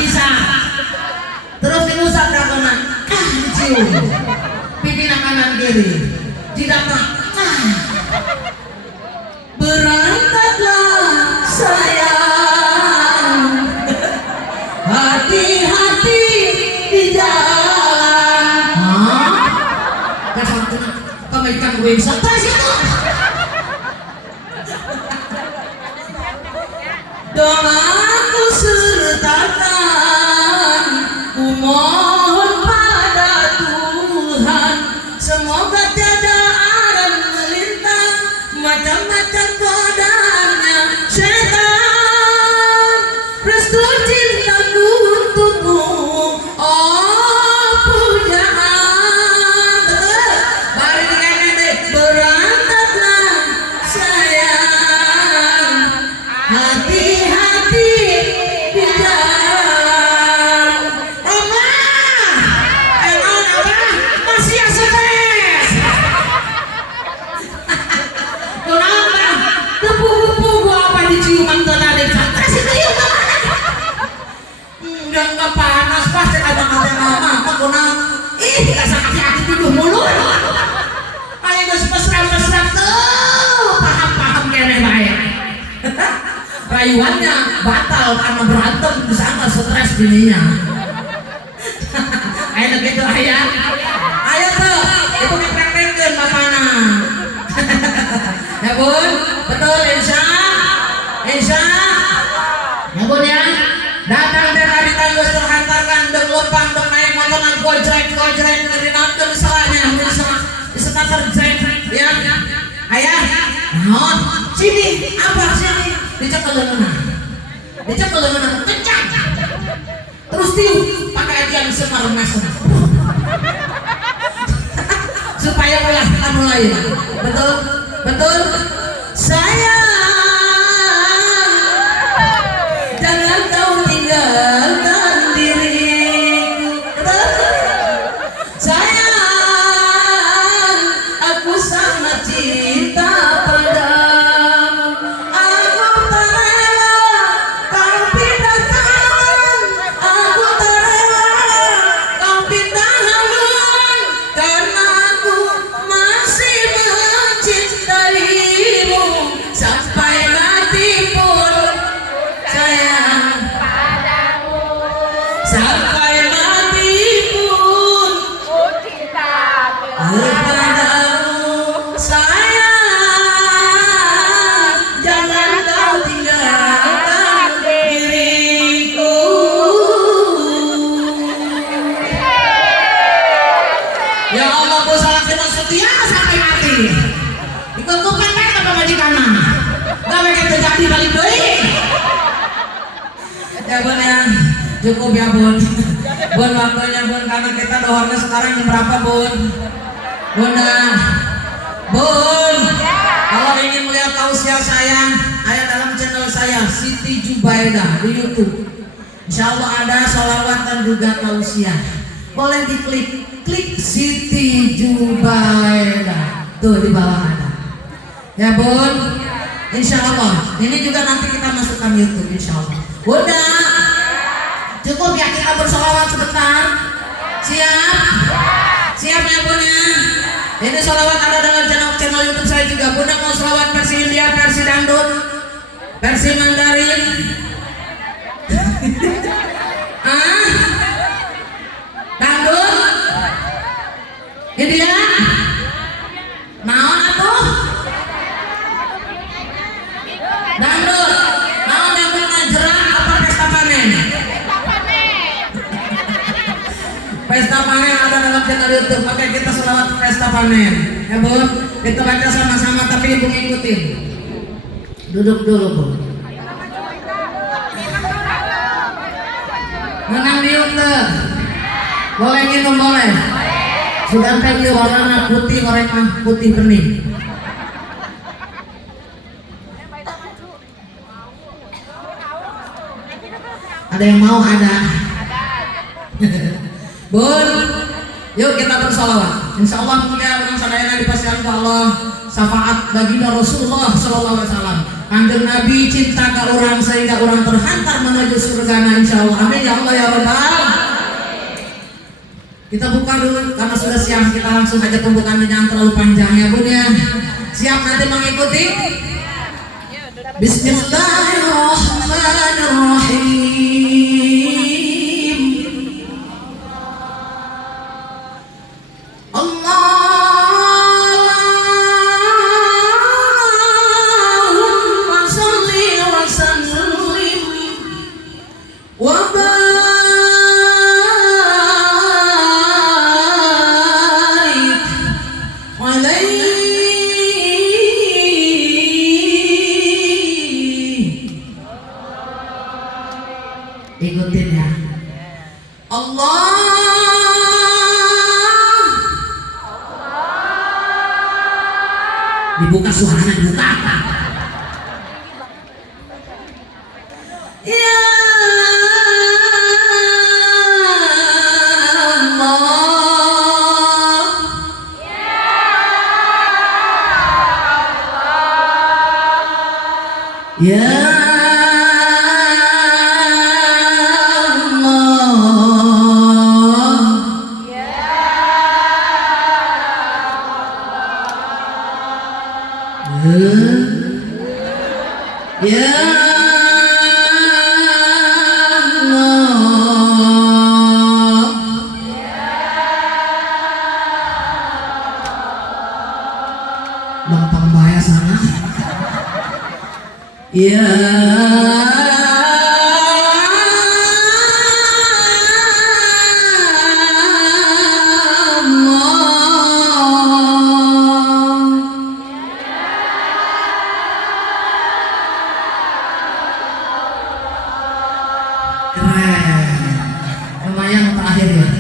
Bisa terus diusap dakonan dicium pipi kanan kiri jidatna berangkatlah sayang, hati-hati di jalan. Kasantuna pemaikan gue stres itu. Doaku sertakan, ku mohon pada Tuhan, semoga tiada aran melintang, macam-macam godanya setan. Restu cintaku untukmu, oh pujaan. Balik kanan deh, berangkatlah sayang, hati-hati di jalan. Oma, emang apa? Masih ya stres. Kenapa? Tepu-tepu apa diciuman tadi? Stres itu yuk kemana? Udah nggak panas pasti kadang-kadang mama. Apa kunang? Ih, kasar hati-hati dulu mulu. Ayo gue mesra-mesra tuh. Paham-paham kene bahaya. Rayuannya batal karena berantem di sana stres bininya. Ayo gitu ayah. Ayo tuh, itu dipraktekeun bapana. Betul, insya ya bun ya. Datang dan hari tanggus terhantarkan deng lempang deng naik motoran gojrek ngerinapkan salahnya disekat terjrek ya. Ayah non sini apa sini dicekel leungeunna kencang terus tiup pakai ajian semar mesem supaya mulai betul sayang jangan kau tinggalkan diriku sayang aku sangat cinta padamu aku tak rela kau pindahkan aku tak rela kau pindahkan karena aku masih mencintaimu sampai mati pun sayang padamu sampai mati pun cinta kepadamu sayang jangan kau tinggalkan diriku. Ya Allah ku salah kena setia sampai mati dikukukan kan apa majikan gak begitu terjadi balik deui ya bun ya cukup ya bun waktunya bun karena kita dohornya sekarang jam berapa bun bun kalau ingin melihat tausiah saya ada dalam channel saya Siti Jubaidah di YouTube. Insya Allah ada sholawat dan juga tausiah, boleh diklik Siti Jubaidah tuh di bawah ada ya bun. Insya Allah ini juga nanti kita masukkan YouTube insya Allah. Bunda cukup ya kita bersolawat sebentar, siap ya bun ya. Ini solawat ada dalam channel YouTube saya juga. Bunda mau solawat versi India, versi dangdut, versi Mandarin dangdut India naon atuh dangdut naon dangdut ngajerang apa pesta panen? Pesta panen ada dalam channel YouTube. Oke kita selawat pesta panen ya bun, kita baca sama-sama tapi ibu ngikutin. Duduk dulu bun, menang diuk tuh boleh minum boleh sudah tadi warna putih goreng putih bening. Ada yang mau? Ada. Bun, yuk kita bersolawat. Insya Allah mulia orang sadayana dipastikan ke Allah syafaat baginda Rasulullah Sallallahu Alaihi Wasallam. Kanjeng Nabi cinta ke orang sehingga orang terhantar menuju surga. Insya Allah. Amin ya Allah ya Rabbal. Kita buka dulu karena sudah siang. Kita langsung aja pembukaannya jangan terlalu panjang ya bun ya. Siap nanti mengikuti? Bismillahirrahmanirrahim. Allahumma sholli wa sallim wa barik alaihi. Ikutin ya. Allah dibuka suaranya dibuka. Ya Allah ya ya Allah. Gampang bahaya sana. Ya lumayan terakhir ya.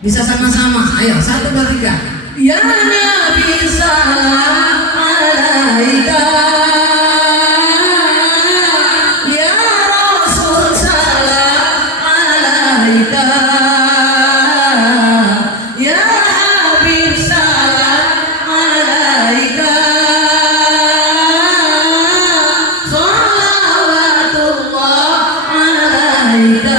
Bisa sama-sama. Ayo 1, 2, 3. Ya Nabi salam alaika, ya Rasul salam alaika, ya Habib salam alaika, salawatullah alaika.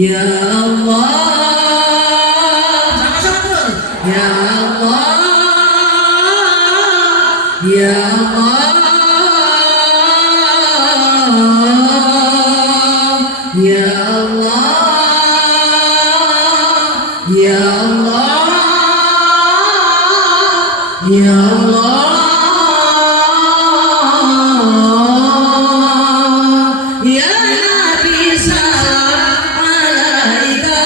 Ya Allah, sama-sama. Ya Allah, ya Allah, ya Allah, ya Allah, ya Allah, ya Nabi salam alaika,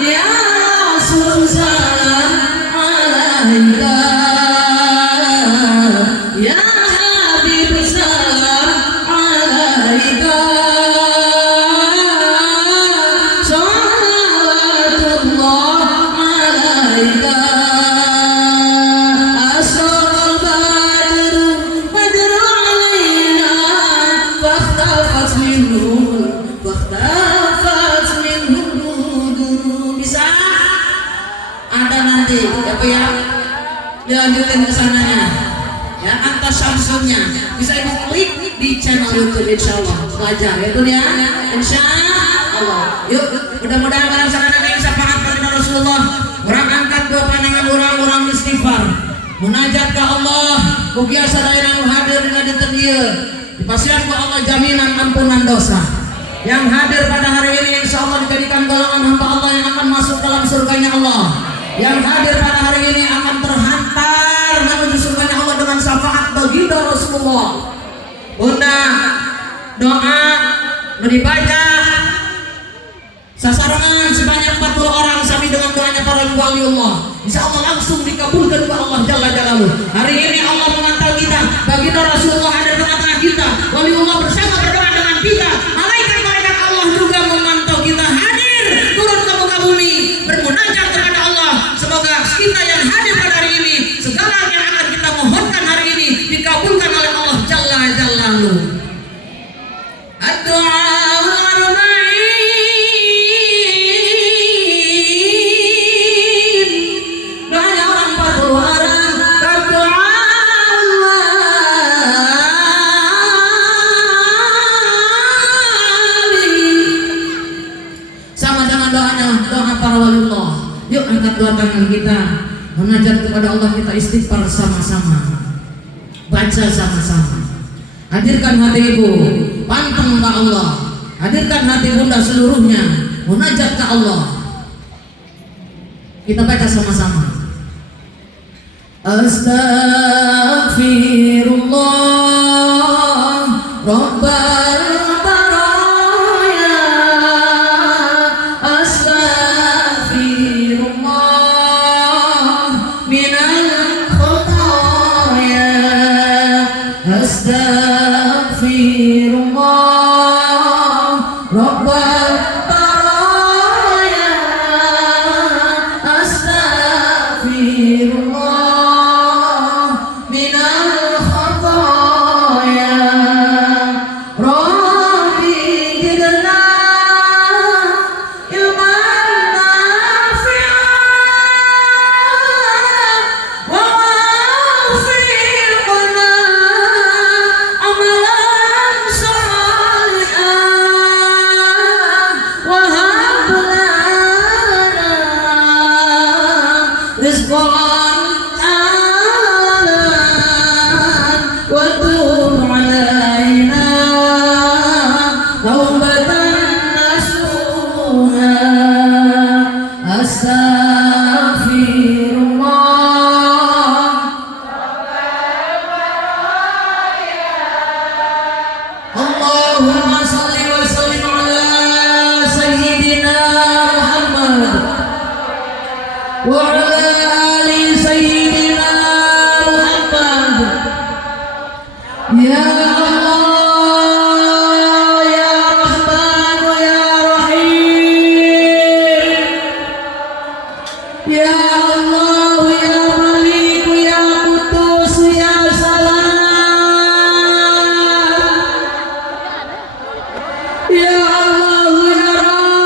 ya Rasul salam alaika, ya Habib salam alaika, salawatullah alaika. Asrul badru badru alaina, fakhtafat minhu nurun. Bisa ada nanti apa ya, dilanjutin ke sananya ya, atas samsungnya bisa ibu klik di channel YouTube insyaallah belajar ya tuh ya, insyaallah. Yuk mudah-mudahan barang sarana yang syafaat pada Rasulullah, orang angkat dua pandangan orang istighfar munajat ke Allah, mugia sadaya nu hadir dina dinten ieu dipasihan ku Allah jaminan ampunan dosa. Yang hadir pada hari ini insyaallah dijadikan golongan hamba Allah yang akan masuk dalam surganya Allah. Yang hadir pada hari ini akan terhantar menuju surganya Allah dengan syafaat baginda Rasulullah. Bunda, doa dibaca sasarangan sebanyak 40 orang sami dengan doanya para wali Allah. Insya Allah langsung dikabulkan oleh Allah Jalla Jalaluhu. Hari ini Allah memantau kita, baginda Rasulullah ada di tengah-tengah kita, wali Allah bersama berdoa dengan kita, malaikat-malaikat Allah juga memantau kita hadir turun ke muka bumi bermunajat kepada Allah. Semoga kita yang hadir pada hari ini, segala yang akan kita mohonkan hari ini dikabulkan oleh Allah Jalla Jalaluhu. Doa dua tangan kita munajat kepada Allah, kita istighfar sama-sama, baca sama-sama. Hadirkan hati ibu, pantang ke Allah. Hadirkan hati bunda seluruhnya, munajat ke Allah. Kita baca sama-sama. Astaghfirullah Rabbal baraya, astaghfirullah minal khotaya, astaghfirullah Rabbal baraya, astaghfirullah minal khotaya. Rabbi zidna ilman nafi'an wa waffiqna amalan salihan. Ya Allah ya Rabb,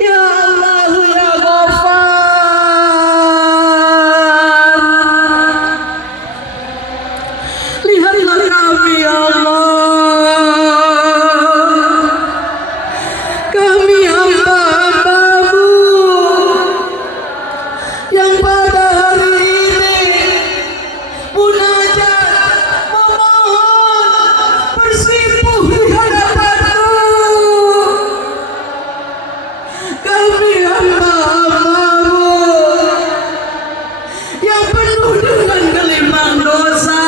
ya Allah ya Ghaffar, lihatlah kami ya Allah, kami hamba-hambamu yang pada hari ini munajat memohon bersimpuh di hadapanmu. Kami hamba-hambamu yang penuh dengan gelimang dosa.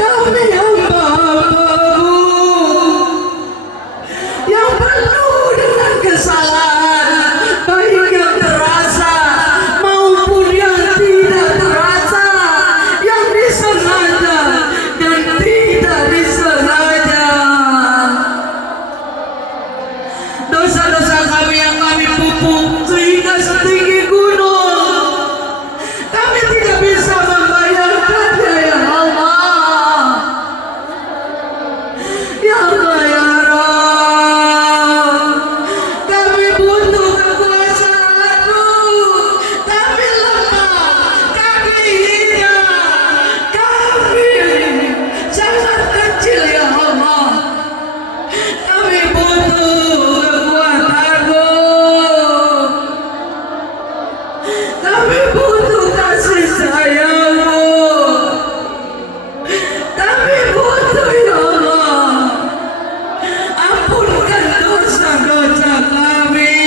Kami hamba-hambamu yang penuh dengan kesalahan, baik yang terasa maupun yang tidak terasa, yang disengaja dan tidak disengaja. Dosa-dosa kami yang kami pupuk sehingga setinggi gunung, kami tidak bisa membayangkannya ya Allah. Ya Allah ya Rabb, kami butuh kekuasaan-Mu. Kami lemah, kami hina, kami sangat kecil ya Allah. Kami butuh kekuatan-Mu. Kami butuh kasih sayang-Mu. Kami butuh ya Allah. Ampunkan dosa-dosa kami.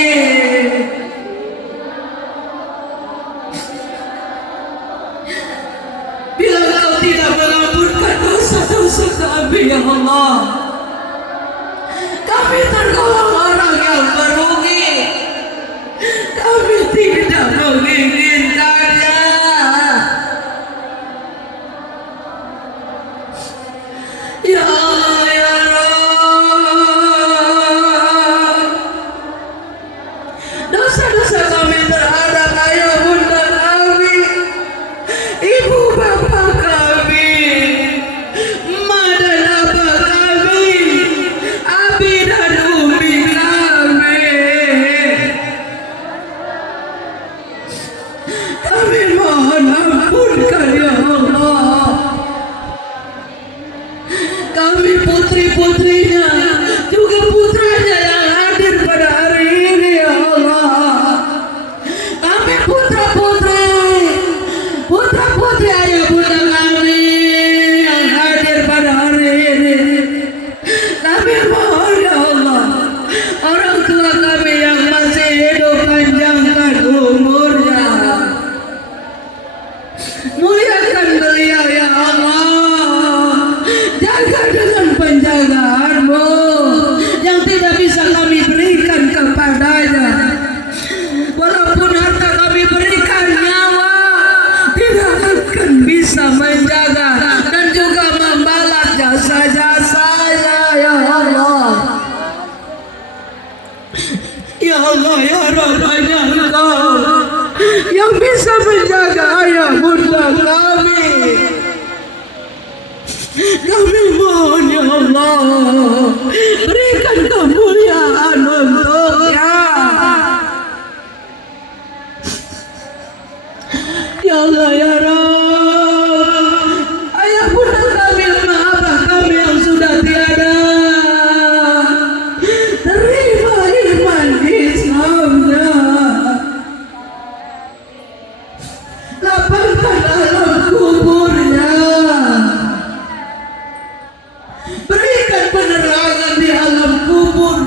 Bila Engkau tidak mengampunkan dosa-dosa kami ya Allah, kami tergolong orang yang merugi. Kami tidak menginginkannya. Ya Allah ya Rabb, dosa-dosa kami terhadap ayah bunda kami, ibu bapak kami, emak dan abah kami, abi dan umi kami. Kami mohon ampunkan ya Allah. Kami putri-putrinya, juga putranya yang hadir pada hari ini ya Allah. Kami putra-putri ayah bunda kami yang hadir pada hari ini. Kami mohon ya Allah, orang tua kami yang masih hidup panjangkan umurnya, muliakan beliau ya Allah. Jaga dengan penjagaan-Mu yang tidak bisa kami berikan kepadanya. Walaupun harta kami berikan, nyawa tidak akan bisa menjaga dan juga membalas jasa-jasanya ya Allah. Ya Allah ya Rabb, hanya Engkau yang bisa menjaga ayah bunda kami. Kami mohon ya Allah, berikan kemuliaan untuknya. Ya Allah ya Rabb, ayah bunda kami, abah kami yang sudah tiada, terima iman Islamnya. Lapangkan alam kuburnya, berikan penerangan di alam kubur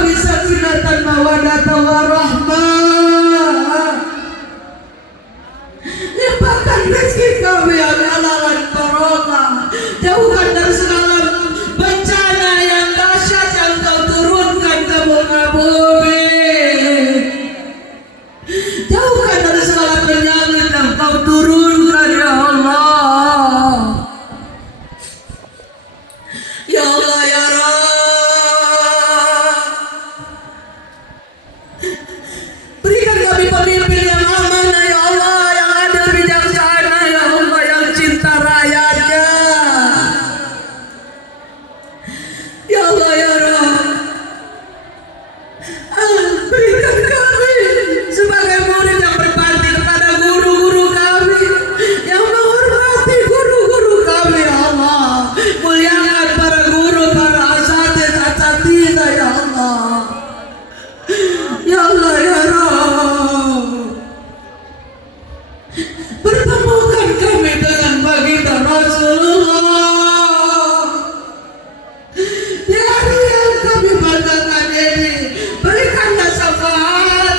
kami sakinatan mawaddah warahmah. Limpahkan rezeki kami yang halal dan barokah. Jauhkan dari segala bencana yang dahsyat yang Kau turunkan ke muka bumi. Jauhkan dari segala penyakit yang Kau turunkan ya Allah. Ya Allah ya Rabb, berikan kami pemimpin yang amanah ya Allah, yang adil bijaksana ya Allah, yang cinta rakyatnya. Ya Allah ya Rabb, berikan kami sebagai murid yang berbakti kepada guru-guru kami, yang menghormati guru-guru kami ya Allah. Muliakan para guru, para asatidz ya Allah. Ya Allah ya Rabb, pertemukan kami dengan baginda Rasulullah di hari yang kami banggakan ini. Berikanlah syafaat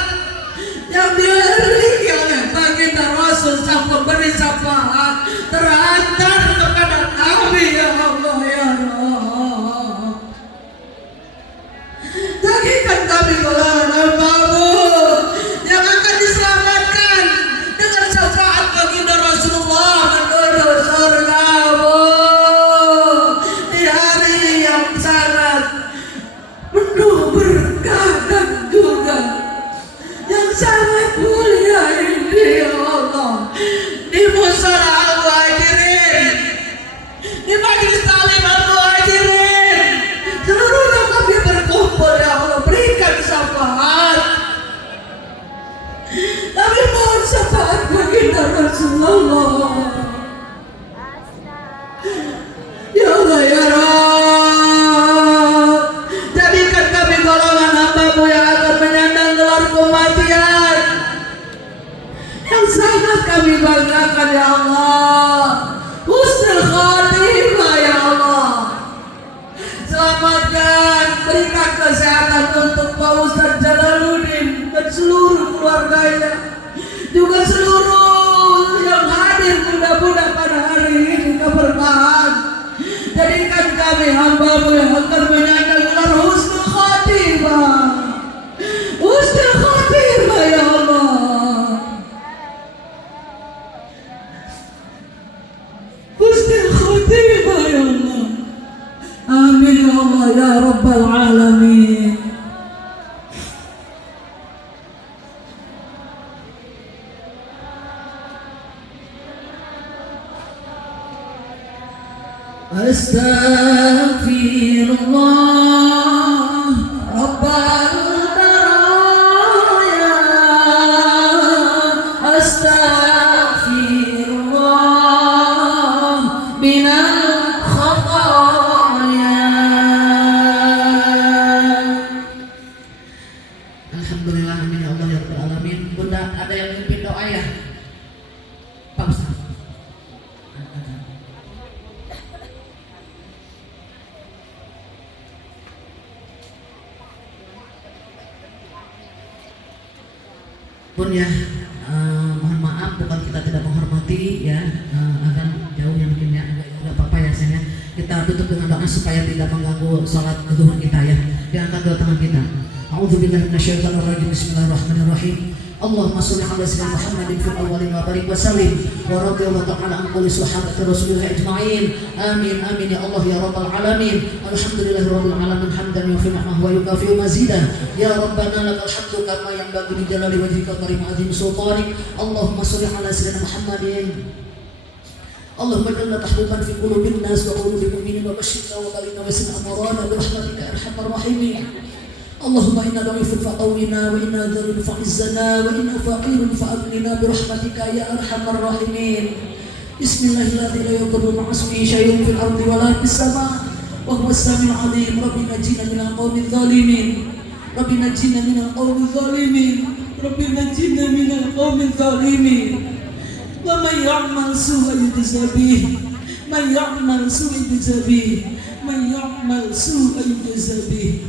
yang dimiliki oleh baginda Rasul, pemberi syafaat terantar kepada kami ya Allah ya Rabb. Jadikan kami golongan hamba-Mu yang akan diselamatkan dengan syafaat baginda Rasulullah menuju surga-Mu di hari yang sangat penuh berkah dan juga yang sangat mulia ini ya Allah. Di musala al-muhajirin, di majelis ta'lim al-muhajirin, seluruhnya kami berkumpul ya Allah. Berikan syafaat, kami mohon syafaat baginda Rasulullah ya Allah ya Rabb. Jadikan kami golongan hamba-Mu yang akan menyandang gelar kematian yang sangat kami banggakan ya Allah. Husnul khatimah ya Allah. Selamatkan, berikan kesehatan untuk Pak Ustaz Jalaluddin dan seluruh keluarganya, juga seluruh yang hadir mudah-mudah pada hari ini keberkahan. Jadikan kami hamba-Mu yang akan menyandang gelar husnul khatimah. Husnul khatimah ya Allah. Husnul khatimah ya Allah. Amin ya Allah ya Rabbal Alamin. Astaghfirullah Rabbal Baraya. Astaghfirullah minal khataya. Alhamdulillah, amin ya Allah ya Rabbal Alamin. Bunda, ada yang mimpin doa ya? Pak Ustaz. Pun ya, mohon maaf bukan kita tidak menghormati ya, akan jauh yang mungkin ya, enggak apa-apa ya sayang. Kita tutup dengan doa supaya tidak mengganggu sholat zuhur kita ya. Diangkat dua tangan kita. A'udzubillahi minasyaitonir rajim. Bismillahirrahmanirrahim. Allahumma shalli ala sayyidina Muhammadin fil awwalin wa barik wa sallim wa radhiyallahu ta'ala an kulli sahabati Rasulillah ajma'in. Amin amin ya Allah ya Rabbal Alamin. Alhamdulillahi rabbil alamin hamdan yufi ni'mahu wa yukafi mazidan. Ya Rabbana lakal hamdu kama yanbaghi li jalali wajhika karim azim sultanik. Allahumma shalli ala sayyidina Muhammadin. Allahumma jalla tahbuban fi qulubin nas wa qulubil mu'minin wa bashirna wa balina wa sin amrana bi rahmatika arhamar rahimin. Allahumma inna da'ifun fa'awina wa inna dhalun fa'izzana wa inna faqirun fa'agnina birahmatika ya arhamar rahimin. Bismillahirrahmanirrahim. La yadurru ma'asmi syai'un fil ardi wa la fis sama' wa huwa as-sami'ul 'alim. Rabbi najina minal qawmi dzalimin. Rabbi najina minal qawmi dzalimin. Rabbi najina minal qawmi dzalimin. Wa man ya'mal su'an yujza bih. Man ya'mal su'an yujza bih. ومن يعمل سوءا يجزى به.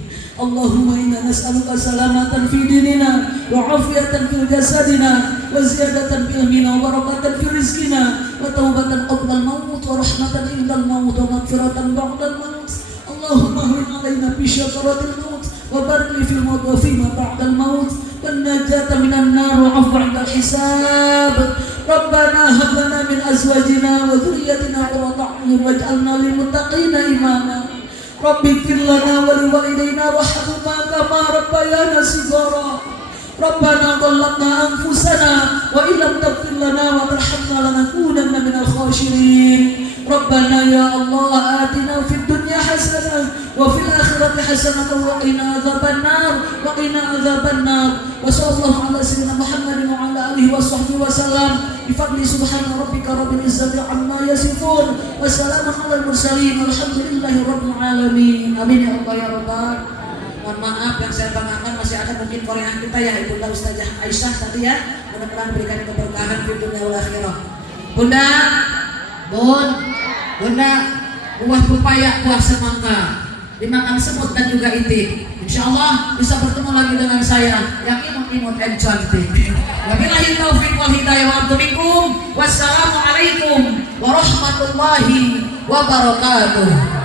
اللهم إنا نسألك سلامة في ديننا وعافية في جسدنا وزيادة في علمنا وبركة في رزقنا وتوبة قبل الموت ورحمة عند الموت ومغفرة بعد الموت. اللهم اهون علينا في شكرات الموت وبارك لي في الموت وفيما بعد الموت والنجاة من النار وعفو عند الحساب. ربنا هب لنا من أزواجنا وذريتنا قرة أعين واجعلنا للمتقين إماما. رب اغفر لنا ولوالدينا وارحمهما كما ربيانا صغارا. ربنا ظلمنا أنفسنا وإن لم تغفر لنا وترحمنا لنكونن من الخاسرين. ربنا يا الله آتنا في الدنيا حسنة وفي الآخرة حسنة وقنا عذاب النار وقنا عذاب النار. وصلى الله على سيدنا محمد وعلى آله وصحبه وسلم بفضل سبحان ربك رب العزة عما يصفون وسلام على المرسلين والحمد لله رب العالمين. Amin ya Allah ya Rabbal. Mohon maaf yang saya banggakan masih ada mungkin korean kita ya Ibunda Ustazah Aisyah tadi ya, mudah-mudahan berikan keberkahan di dunia wal akhirah. Bunda, Bunda, buah pepaya, buah semangka, dimakan semut dan juga itik. Insya Allah bisa bertemu lagi dengan saya yang imut-imut dan cantik. Wabillahi taufiq wal hidayah wa bikum. Wassalamualaikum warahmatullahi wabarakatuh.